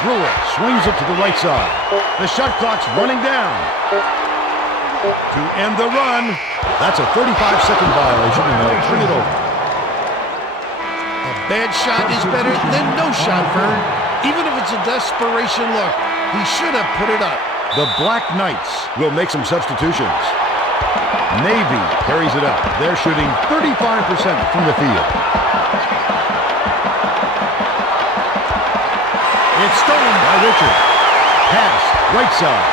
Brewer swings it to the right side. The shot clock's running down. To end the run, that's a 35-second violation, and they'll turn it over. A bad shot is better than no shot, Vern. Even if it's a desperation look, he should have put it up. The Black Knights will make some substitutions. Navy carries it up. They're shooting 35% from the field. It's stolen by Richard. Pass, right side.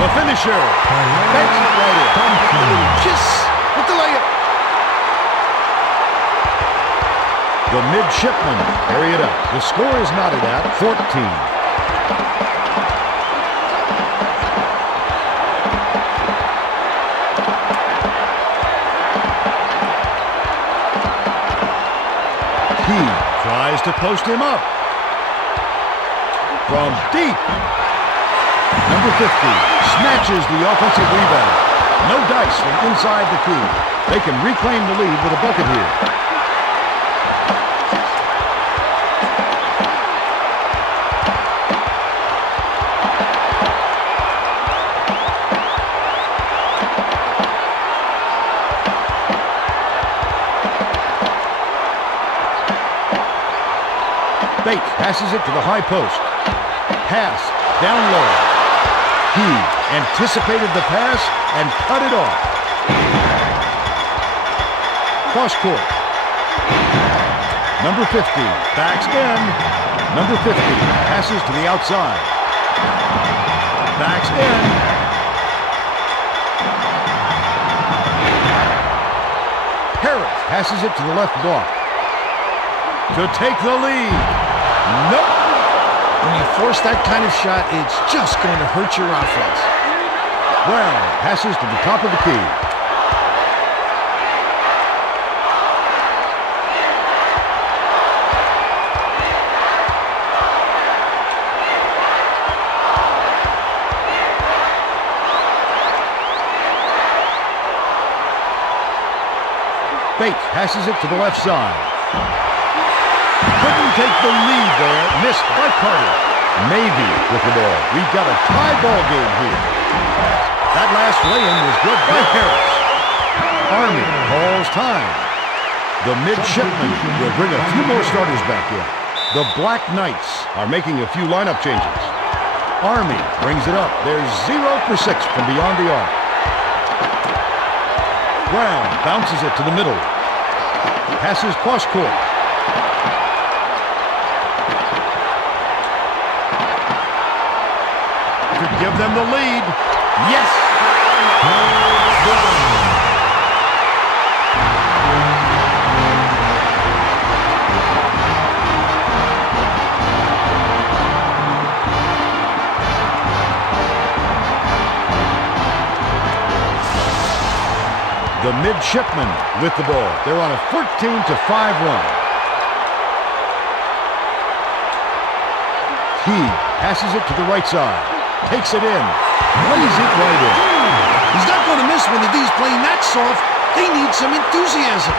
The finisher. Banks it right in. Kiss with the layup. The Midshipmen carry it up. The score is knotted at 14. He tries to post him up. From deep. Number 50 snatches the offensive rebound. No dice from inside the key. They can reclaim the lead with a bucket here. Bates passes it to the high post. Pass down low. He anticipated the pass and cut it off. Cross court. Number 50 backs in. Number 50 passes to the outside. Backs in. Harris passes it to the left block. To take the lead. Nope. When you force that kind of shot, it's just going to hurt your offense. Brown passes to the top of the key. Bates passes it to the left side. Couldn't take the lead there. Missed by Carter. Navy with the ball. We've got a tie ball game here. That last lay-in was good by Harris. Army calls time. The Midshipmen will bring a few more starters back in. The Black Knights are making a few lineup changes. Army brings it up. They're 0 for 6 from beyond the arc. Brown bounces it to the middle. Passes cross court. To give them the lead. Yes! The Midshipmen with the ball. They're on a 14-5 run. He passes it to the right side. Takes it in. Lays it right in. He's not going to miss one of these playing that soft. They need some enthusiasm.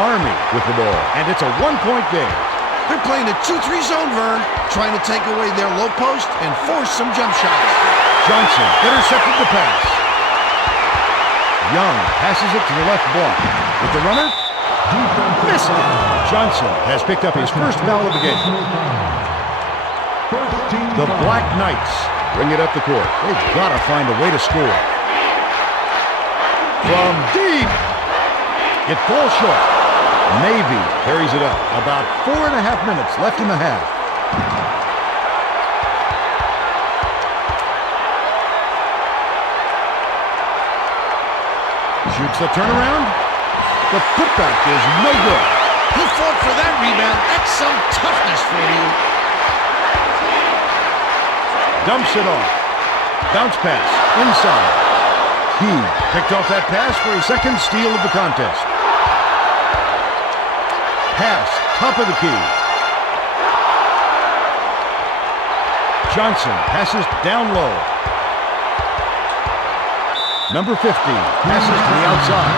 Army with the ball. And it's a one-point game. They're playing a 2-3 zone, Vern, trying to take away their low post and force some jump shots. Johnson intercepted the pass. Young passes it to the left block. With the runner, missed it. Johnson has picked up his first foul of the game. The Black Knights bring it up the court. They've got to find a way to score. From deep, it falls short. Navy carries it up. About 4.5 minutes left in the half. Shoots the turnaround. The putback is no good. He fought for that rebound. That's some toughness for you. Dumps it off. Bounce pass inside. He picked off that pass for his second steal of the contest. Pass, top of the key. Johnson passes down low. Number 50 passes to the outside.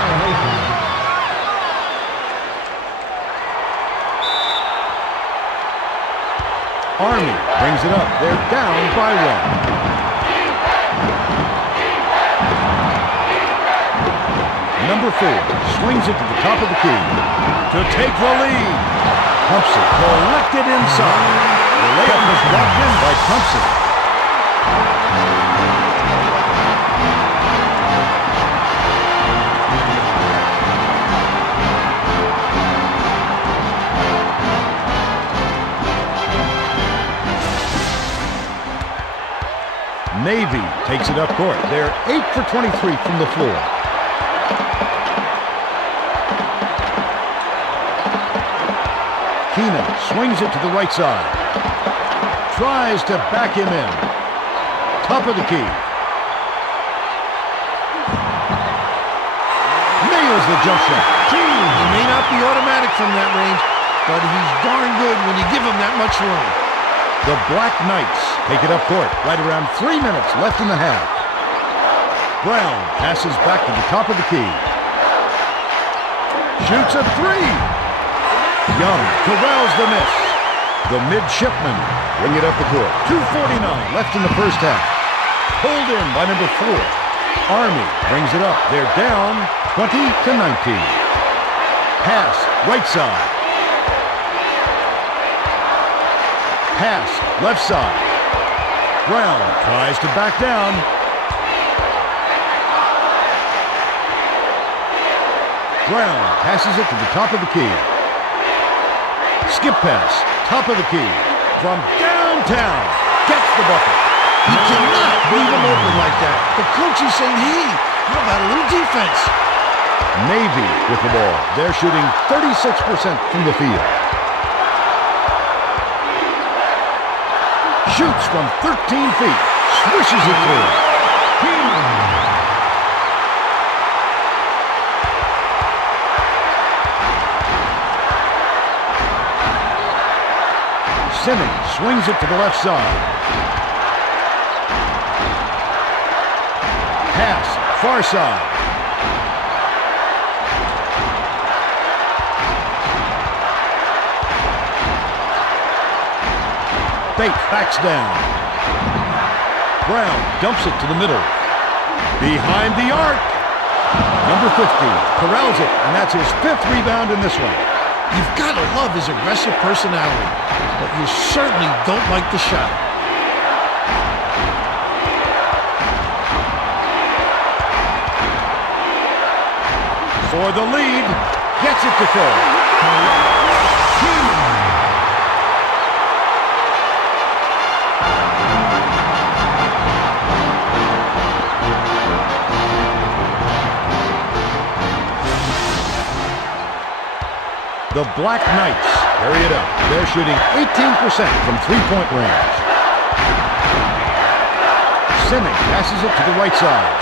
Army brings it up. They're down by 1. Number 4 swings it to the top of the key to take the lead. Thompson collected inside. The layup was blocked in by Thompson. Navy takes it up court. They're 8 for 23 from the floor. Keenan swings it to the right side. Tries to back him in. Top of the key. Nails the jump shot. He may not be automatic from that range, but he's darn good when you give him that much room. The Black Knights take it up court. Right around 3 minutes left in the half. Brown passes back to the top of the key. Shoots a 3. Young corrals the miss. The Midshipmen bring it up the court. 2:49 left in the first half. Pulled in by number 4. Army brings it up. They're down 20-19. Pass, right side. Pass, left side. Brown tries to back down. Brown passes it to the top of the key. Skip pass, top of the key. From downtown, gets the bucket. You cannot leave him open like that. The coach is saying, hey, how about a little defense? Navy with the ball. They're shooting 36% from the field. Shoots from 13 feet. Swishes it through. Simmons swings it to the left side. Pass, far side. Bates backs down. Brown dumps it to the middle. Behind the arc. Number 50 corrals it, and that's his 5th rebound in this one. You've got to love his aggressive personality, but you certainly don't like the shot. For the lead, gets it to fall. The Black Knights carry it up. They're shooting 18% from three-point range. Simmons passes it to the right side.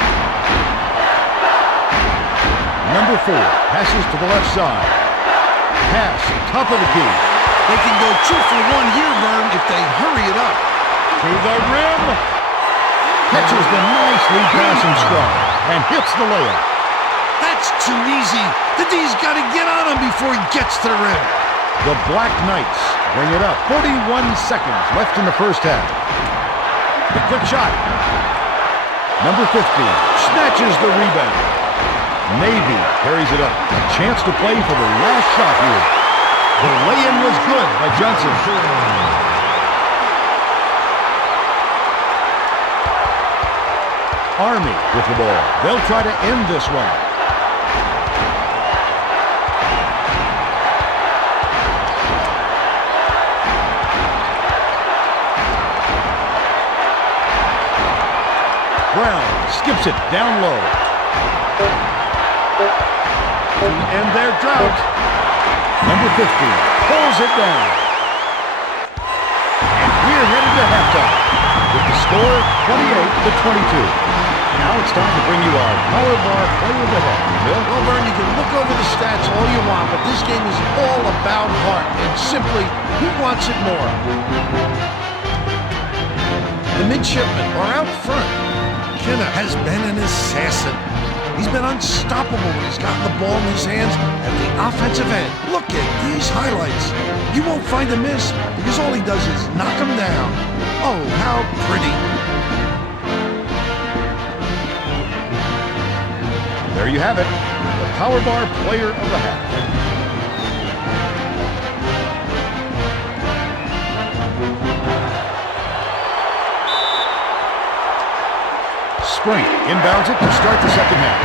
Number 4 passes to the left side. Pass, top of the key. They can go 2 for 1 here, Vern, if they hurry it up. To the rim. Catches the nice lead passing stride and hits the layup. That's too easy. The D's got to get on him before he gets to the rim. The Black Knights bring it up. 41 seconds left in the first half. The quick shot. Number 15 snatches the rebound. Navy carries it up. A chance to play for the last shot here. The lay-in was good by Johnson. Army with the ball. They'll try to end this one. Brown skips it down low. To end their drought, number 50 pulls it down. And we're headed to halftime with the score 28-22. Now it's time to bring you our Power Bar Player of the Half. Bill? Well, Vern, you can look over the stats all you want, but this game is all about heart and simply who wants it more. The Midshipmen are out front. Kenna has been an assassin. He's been unstoppable when he's gotten the ball in his hands at the offensive end. Look at these highlights. You won't find a miss because all he does is knock them down. Oh, how pretty. There you have it, the Power Bar Player of the Half. Spring inbounds it to start the second half.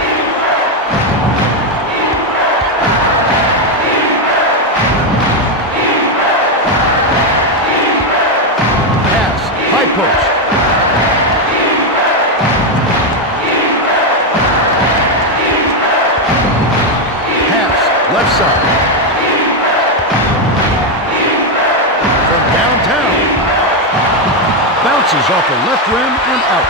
Pass, high post. Left side. From downtown. Bounces off the left rim and out.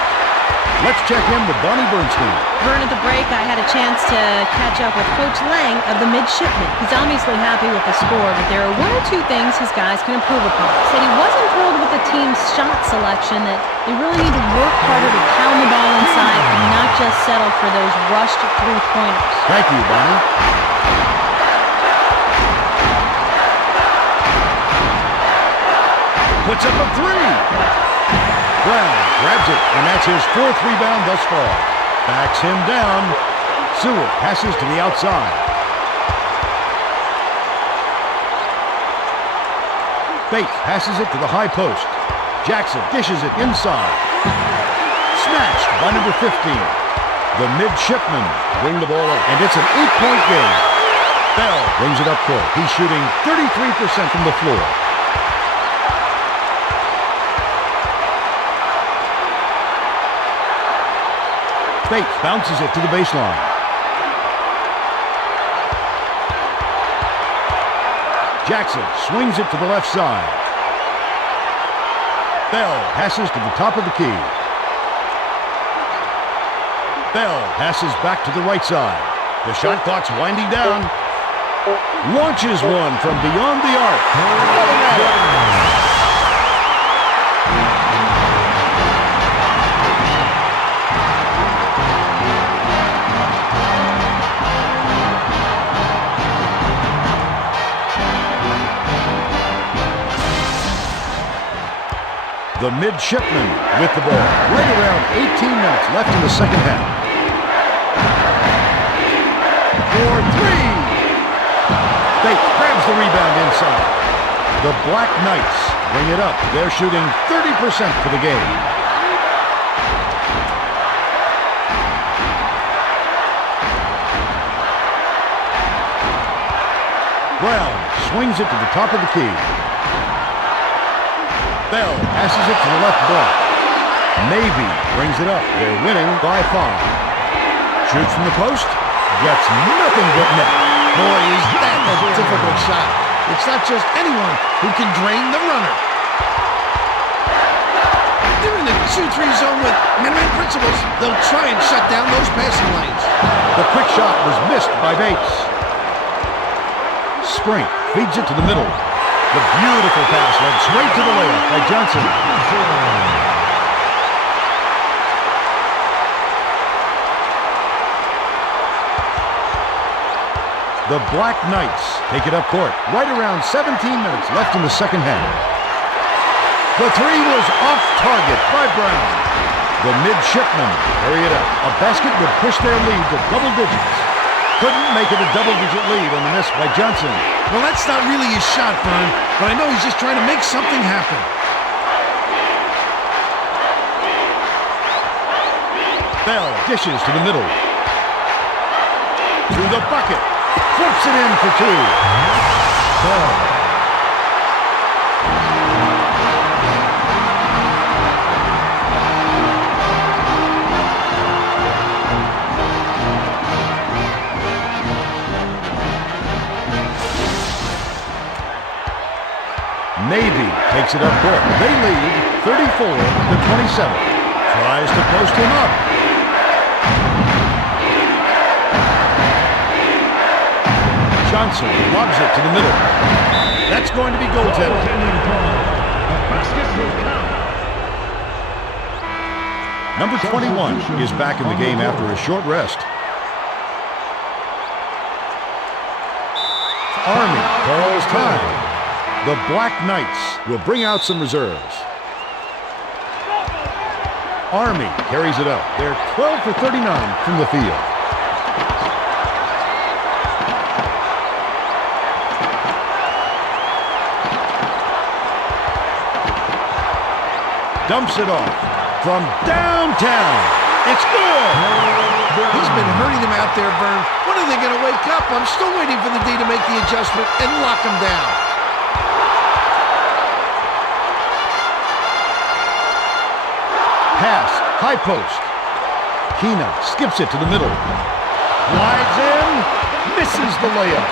Let's check in with Bonnie Bernstein. Vern, at the break, I had a chance to catch up with Coach Lang of the Midshipmen. He's obviously happy with the score, but there are one or two things his guys can improve upon. He said he wasn't thrilled with the team's shot selection, that they really need to work harder to pound the ball inside and not just settle for those rushed three-pointers. Thank you, Bonnie. Puts up a three. Brown grabs it, and that's his fourth rebound thus far. Backs him down. Sewell passes to the outside. Bates passes it to the high post. Jackson dishes it inside. Snatched by number 15. The Midshipmen bring the ball up, and it's an 8-point game. Bell brings it up court. He's shooting 33% from the floor. Bates bounces it to the baseline. Jackson swings it to the left side. Bell passes to the top of the key. Bell passes back to the right side. The shot clock's winding down. Launches one from beyond the arc. The Midshipmen with the ball. Right around 18 minutes left in the second half. For three. Bates grabs the rebound inside. The Black Knights bring it up. They're shooting 30% for the game. Brown swings it to the top of the key. Bell passes it to the left block. Navy brings it up. They're winning by 5. Shoots from the post. Gets nothing but net. Boy, is that a difficult shot. It's not just anyone who can drain the runner. They're in the 2-3 zone with man-man principles. They'll try and shut down those passing lanes. The quick shot was missed by Bates. Spring feeds it to the middle. The beautiful pass led straight to the layup by Johnson. The Black Knights take it up court. Right around 17 minutes left in the second half. The three was off target by Brown. The Midshipmen hurry it up. A basket would push their lead to double digits. Couldn't make it a double-digit lead on the miss by Johnson. Well, that's not really his shot, Vern, but I know he's just trying to make something happen. Bell dishes to the middle. To the bucket. Flips it in for 2. Bell. Navy takes it up court. They lead 34-27. Tries to post him up. Johnson lobs it to the middle. That's going to be goaltending. Number 21 is back in the game after a short rest. Army calls time. The Black Knights will bring out some reserves. Army carries it up. They're 12 for 39 from the field. Dumps it off from downtown. It's good. He's been hurting him out there, Vern. When are they going to wake up? I'm still waiting for the D to make the adjustment and lock him down. Pass, high post. Keena skips it to the middle. Glides in, misses the layup.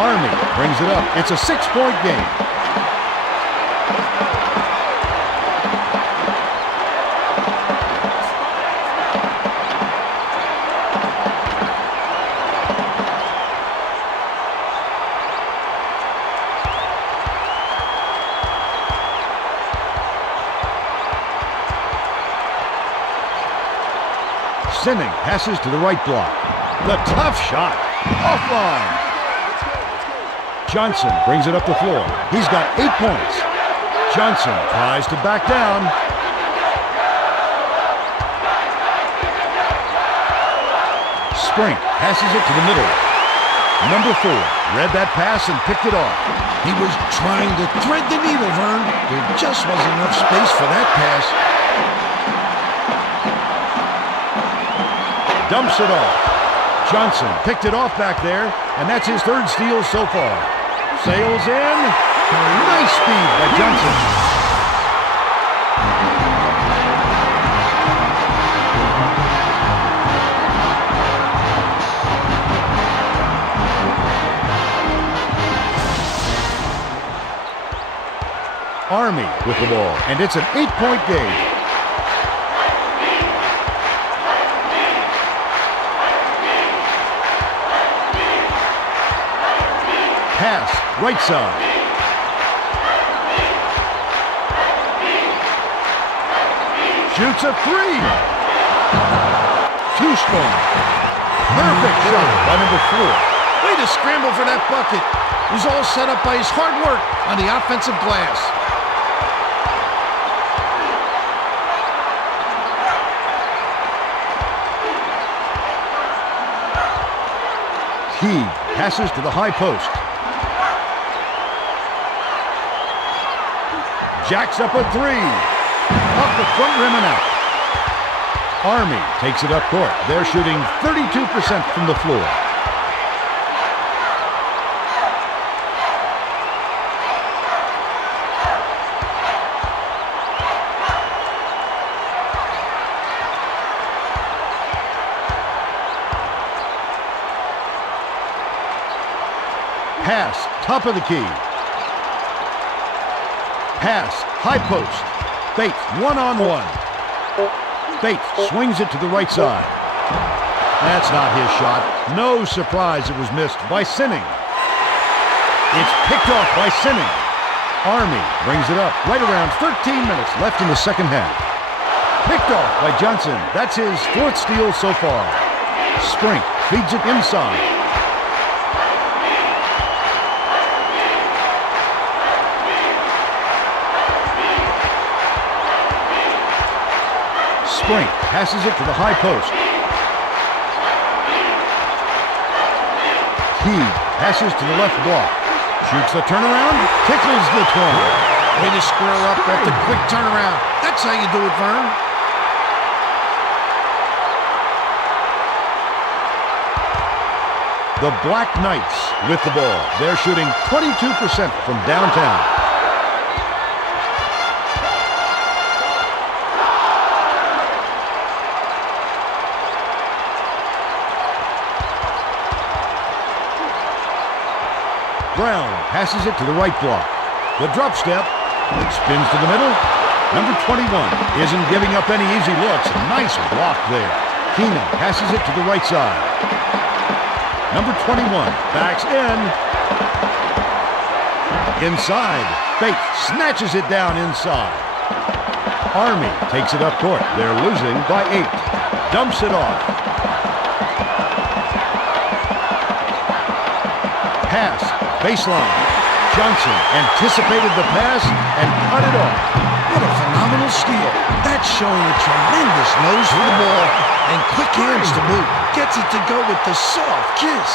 Army brings it up. It's a 6-point game. Sinning passes to the right block. The tough shot. Offline. Johnson brings it up the floor. He's got 8 points. Johnson tries to back down. Sprink passes it to the middle. Number 4 read that pass and picked it off. He was trying to thread the needle, Vern. There just wasn't enough space for that pass. Dumps it off. Johnson picked it off back there, and that's his 3rd steal so far. Sails in. Nice speed by Johnson. Army with the ball, and it's an 8-point game. Pass, right side. Shoots a 3. Too strong. Perfect shot by number 4. Way to scramble for that bucket. It was all set up by his hard work on the offensive glass. He passes to the high post. Jacks up a 3. Off the front rim and out. Army takes it up court. They're shooting 32% from the floor. Pass, top of the key. Pass, high post. Bates, one-on-one. Bates swings it to the right side. That's not his shot. No surprise it was missed by Sinning. It's picked off by Sinning. Army brings it up right around 13 minutes left in the second half. Picked off by Johnson. That's his 4th steal so far. Sprink feeds it inside. Sprink passes it to the high post. He passes to the left block. Shoots the turnaround, tickles the 20. Way to square up off the quick turnaround. That's how you do it, Vern. The Black Knights with the ball. They're shooting 22% from downtown. Brown passes it to the right block. The drop step. It spins to the middle. Number 21 isn't giving up any easy looks. Nice block there. Keena passes it to the right side. Number 21 backs in. Inside. Bates snatches it down inside. Army takes it up court. They're losing by 8. Dumps it off. Pass. Baseline. Johnson anticipated the pass and cut it off. What a phenomenal steal. That's showing a tremendous nose for the ball and quick hands to boot. Gets it to go with the soft kiss.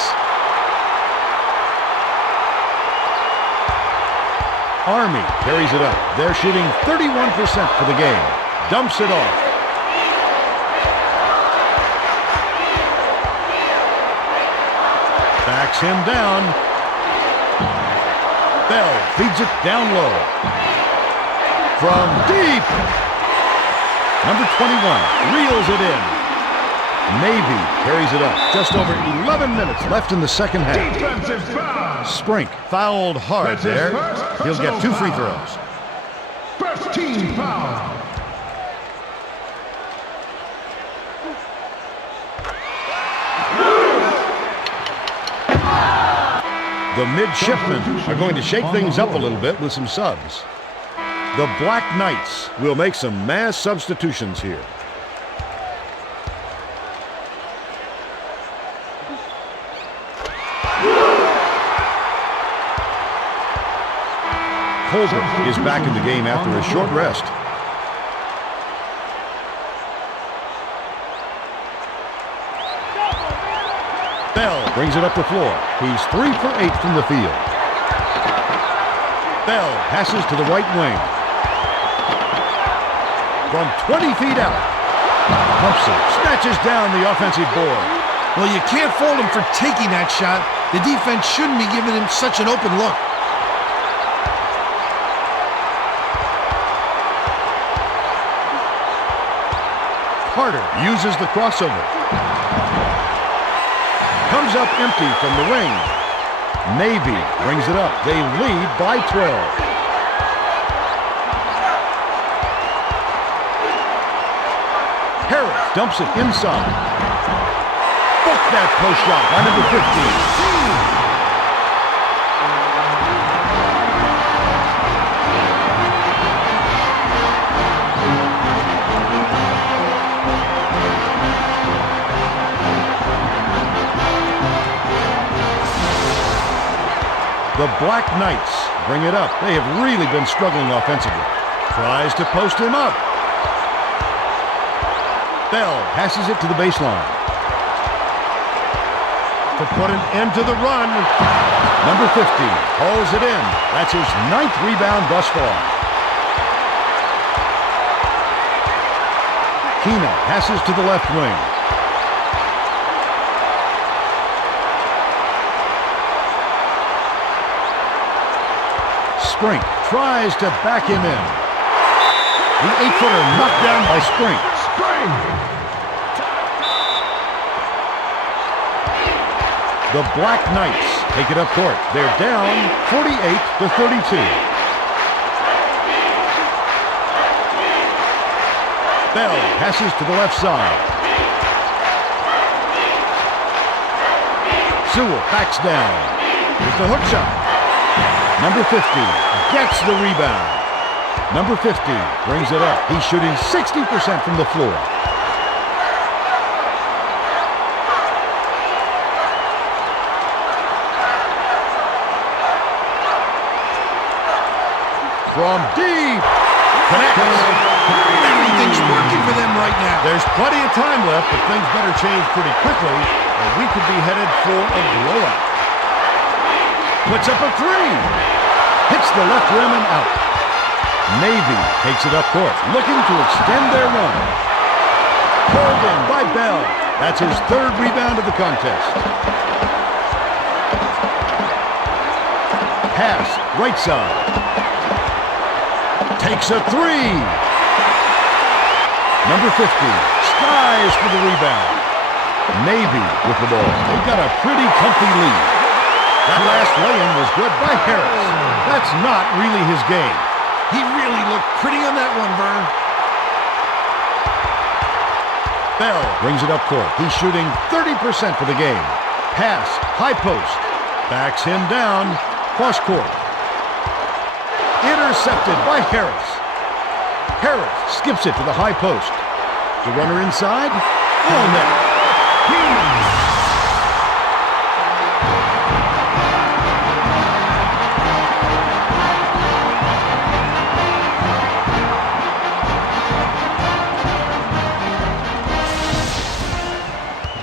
Army carries it up. They're shooting 31% for the game. Dumps it off. Backs him down. Bell feeds it down low. From deep. Number 21 reels it in. Navy carries it up. Just over 11 minutes left in the second half. Defensive foul. Sprink fouled hard there. He'll get 2 free throws. First team foul. The Midshipmen are going to shake things up a little bit with some subs. The Black Knights will make some mass substitutions here. Colbert is back in the game after a short rest. Bell brings it up the floor. He's 3 for 8 from the field. Bell passes to the right wing. From 20 feet out, Thompson snatches down the offensive board. Well, you can't fault him for taking that shot. The defense shouldn't be giving him such an open look. Carter uses the crossover. Comes up empty from the wing. Navy brings it up. They lead by 12. Harris dumps it inside. Book that post shot by number 15. The Black Knights bring it up. They have really been struggling offensively. Tries to post him up. Bell passes it to the baseline. To put an end to the run, number 50 hauls it in. That's his 9th rebound thus far. Keena passes to the left wing. Sprink tries to back him in. The 8-footer knocked down by Sprink. The Black Knights take it up court. They're down 48-32. Bell passes to the left side. Sewell backs down with the hook shot. Number 50 gets the rebound. Number 50 brings it up. He's shooting 60% from the floor. From deep. Connects. Everything's working for them right now. There's plenty of time left, but things better change pretty quickly, or we could be headed for a blowout. Puts up a 3. Hits the left rim and out. Navy takes it up court, looking to extend their run. Pulled in by Bell. That's his 3rd rebound of the contest. Pass, right side. Takes a 3. Number 50 skies for the rebound. Navy with the ball. They've got a pretty comfy lead. That last lay-in was good by Harris. That's not really his game. He really looked pretty on that one, Vern. Bell brings it up court. He's shooting 30% for the game. Pass, high post. Backs him down, cross court. Intercepted by Harris. Harris skips it to the high post. The runner inside, all net.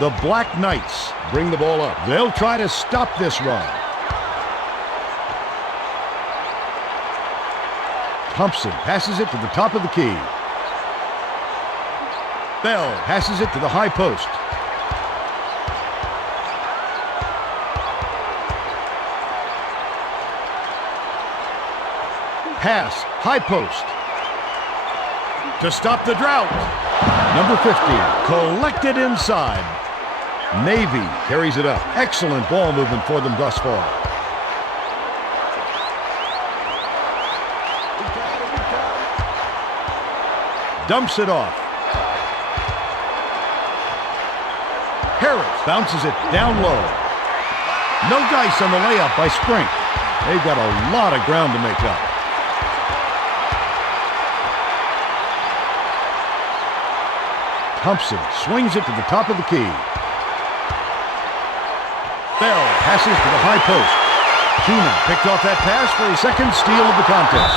The Black Knights bring the ball up. They'll try to stop this run. Thompson passes it to the top of the key. Bell passes it to the high post. Pass, high post. To stop the drought. Number 50, collected inside. Navy carries it up. Excellent ball movement for them thus far. Dumps it off. Harris bounces it down low. No dice on the layup by Sprink. They've got a lot of ground to make up. Thompson swings it to the top of the key. Bell passes to the high post. Keenan picked off that pass for his second steal of the contest.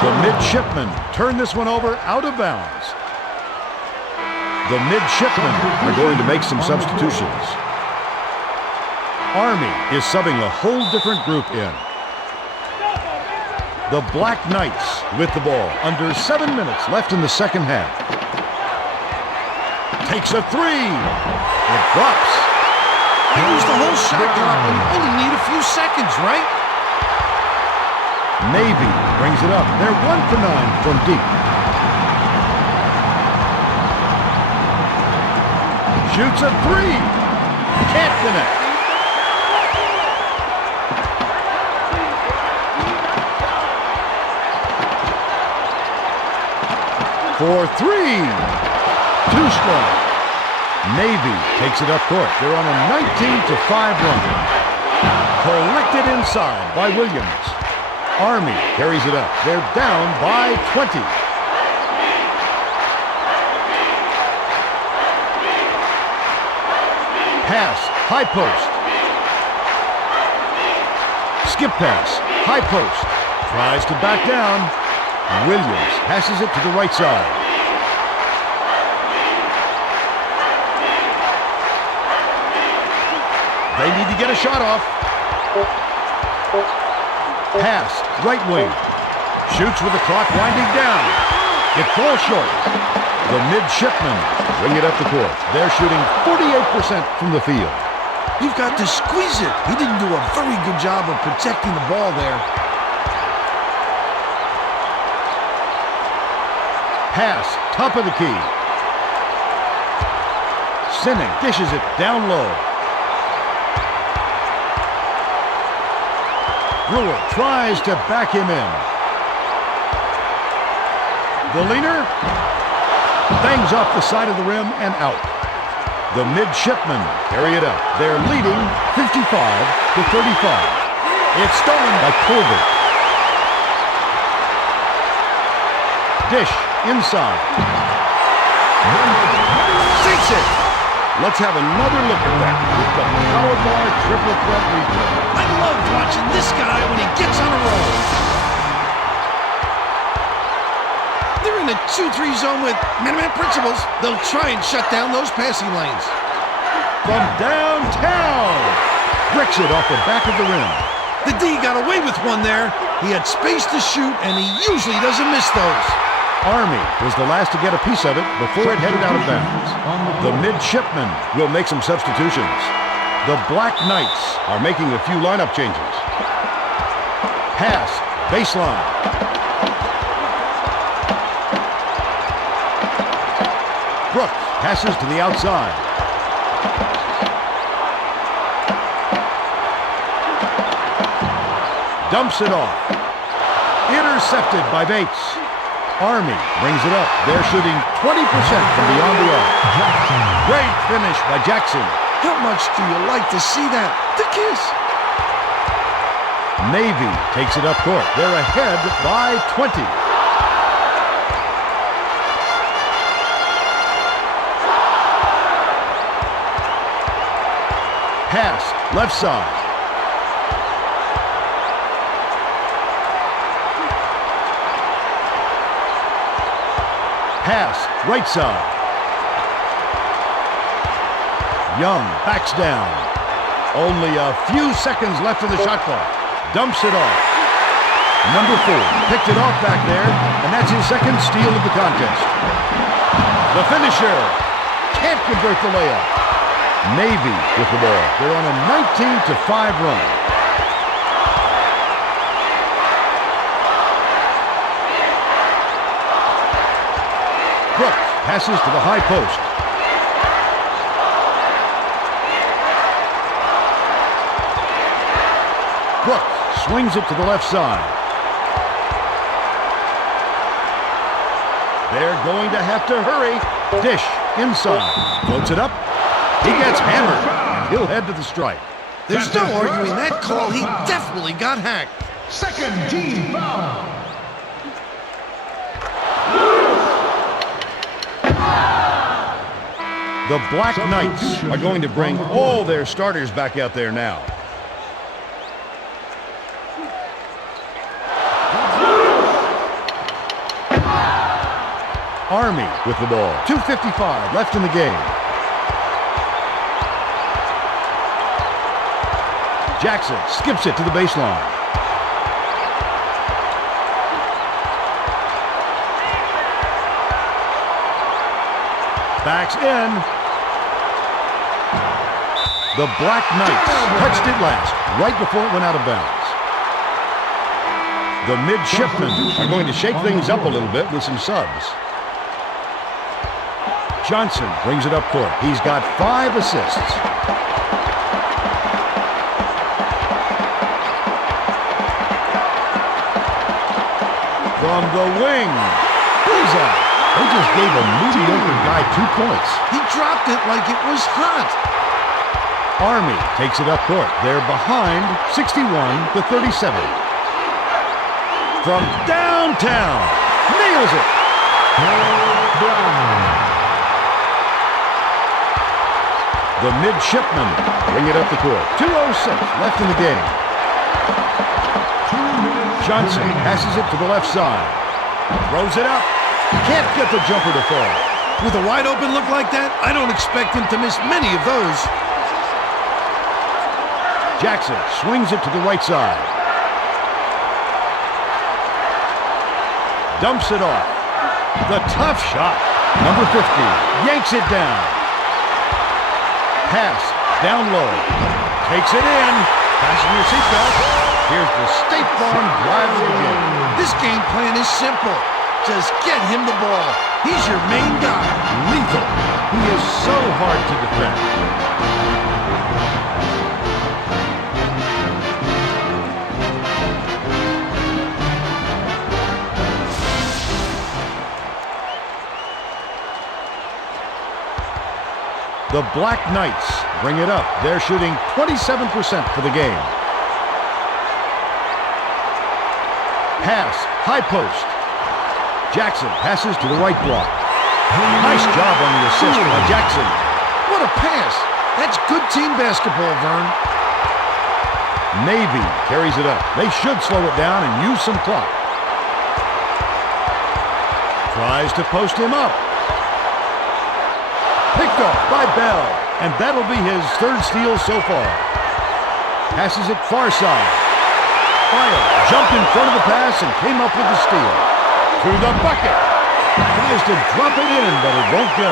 The Midshipmen turn this one over out of bounds. The Midshipmen are going to make some substitutions. Army is subbing a whole different group in. The Black Knights with the ball. Under 7 minutes left in the second half. Takes a three. It drops. They used the whole shot clock and only need a few seconds, right? Navy brings it up. They're 1 for 9 from deep. Shoots a three. Can't connect. For three. Too strong. Navy takes it up court. They're on a 19-5 run. Collected inside by Williams. Army carries it up. They're down by 20. Pass, high post. Skip pass, high post. Tries to back down. Williams passes it to the right side. They need to get a shot off. Pass, right wing. Shoots with the clock winding down. It falls short. The Midshipmen bring it up the court. They're shooting 48% from the field. You've got to squeeze it. He didn't do a very good job of protecting the ball there. Pass, top of the key. Sinning dishes it down low. Brewer tries to back him in. The leaner bangs off the side of the rim and out. The Midshipmen carry it up. They're leading 55-35. It's stolen by Corbett. Dish inside. Sinks it. Let's have another look at that with the power bar triple threat replay. I love watching this guy when he gets on a roll. They're in a 2-3 zone with man-to-man principles. They'll try and shut down those passing lanes. From downtown. Bricks it off the back of the rim. The D got away with one there. He had space to shoot, and he usually doesn't miss those. Army was the last to get a piece of it before it headed out of bounds. The Midshipmen will make some substitutions. The Black Knights are making a few lineup changes. Pass, baseline. Brooks passes to the outside. Dumps it off. Intercepted by Bates. Army brings it up. They're shooting 20% from beyond the arc. Great finish by Jackson. How much do you like to see that? The kiss. Navy takes it up court. They're ahead by 20. Pass, left side. Pass, right side. Young backs down. Only a few seconds left in the shot clock. Dumps it off. Number 4 picked it off back there, and that's his second steal of the contest. The finisher can't convert the layup. Navy with the ball. They're on a 19-5 run. Brooks passes to the high post. Brooks swings it to the left side. They're going to have to hurry. Dish inside. Floats it up. He gets hammered. He'll head to the stripe. There's no arguing that call. He definitely got hacked. Second team foul. The Black Knights are going to bring all their starters back out there now. Army with the ball. 2:55 left in the game. Jackson skips it to the baseline. Backs in. The Black Knights touched it last, right before it went out of bounds. The Midshipmen are going to shake things up a little bit with some subs. Johnson brings it up court. He's got 5 assists. From the wing. He's out. They just gave a mediocre guy 2 points. He dropped it like it was hot. Army takes it up court. They're behind 61-37. From downtown. Nails it. The Midshipmen bring it up the court. 2:06 left in the game. Johnson passes it to the left side. Throws it up. Can't get the jumper to fall. With a wide open look like that, I don't expect him to miss many of those. Jackson swings it to the right side. Dumps it off. The tough shot. Number 50 yanks it down. Pass down low. Takes it in. Fasten your seatbelt. Here's the State Farm drive of the game. This game plan is simple. Just get him the ball. He's your main guy. Lethal. He is so hard to defend. The Black Knights bring it up. They're shooting 27% for the game. Pass, high post. Jackson passes to the right block. Nice job on the assist by Jackson. What a pass. That's good team basketball, Vern. Navy carries it up. They should slow it down and use some clock. Tries to post him up. Picked off by Bell, and that'll be his 3rd steal so far. Passes it far side. Fire jumped in front of the pass and came up with the steal. To the bucket. Tries to drop it in, but it won't go.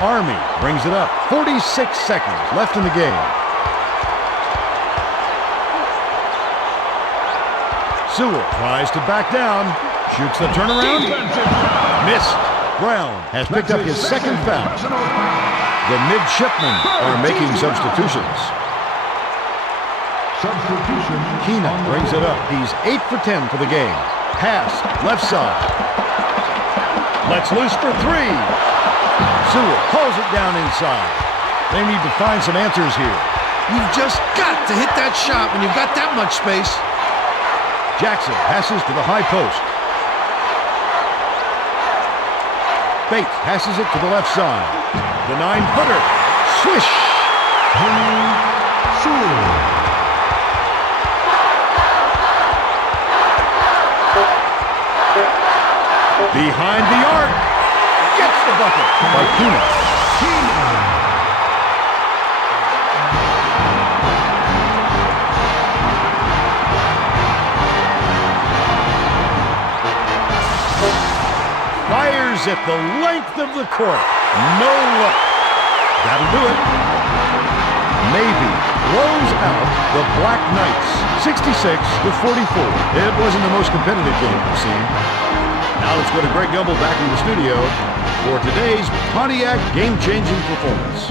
Army brings it up. 46 seconds left in the game. Sewell tries to back down. Shoots the turnaround. Missed. Brown has picked up his 2nd foul. The Midshipmen are making substitutions. Substitution. Keenan brings it up. He's 8 for 10 for the game. Pass, left side. Let's loose for 3. Sewell calls it down inside. They need to find some answers here. You've just got to hit that shot when you've got that much space. Jackson passes to the high post. Bates passes it to the left side. The 9-footer. Swish! Behind the arc. Gets the bucket by Keenan. Fires at the length of the court. No look. That'll do it. Navy blows out the Black Knights, 66-44. It wasn't the most competitive game I've seen. Now let's go to Greg Gumbel back in the studio for today's Pontiac game-changing performance.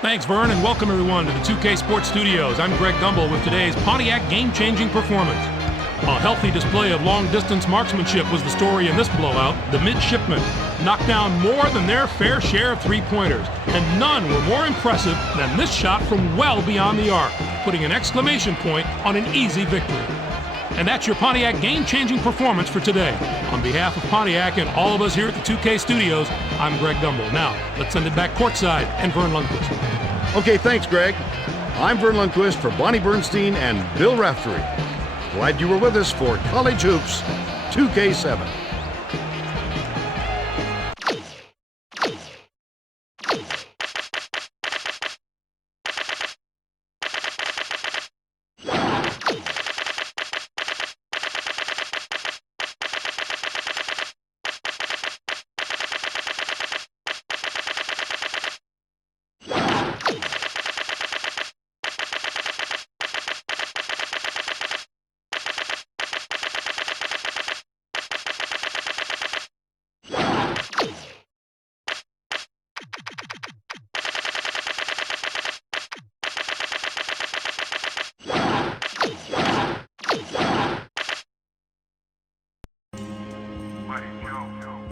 Thanks, Vern, and welcome everyone to the 2K Sports Studios. I'm Greg Gumbel with today's Pontiac game-changing performance. A healthy display of long-distance marksmanship was the story in this blowout. The Midshipmen knocked down more than their fair share of three-pointers, and none were more impressive than this shot from well beyond the arc, putting an exclamation point on an easy victory. And that's your Pontiac game-changing performance for today. On behalf of Pontiac and all of us here at the 2K Studios, I'm Greg Gumbel. Now, let's send it back courtside and Vern Lundquist. Okay, thanks, Greg. I'm Vern Lundquist for Bonnie Bernstein and Bill Raftery. Glad you were with us for College Hoops 2K7.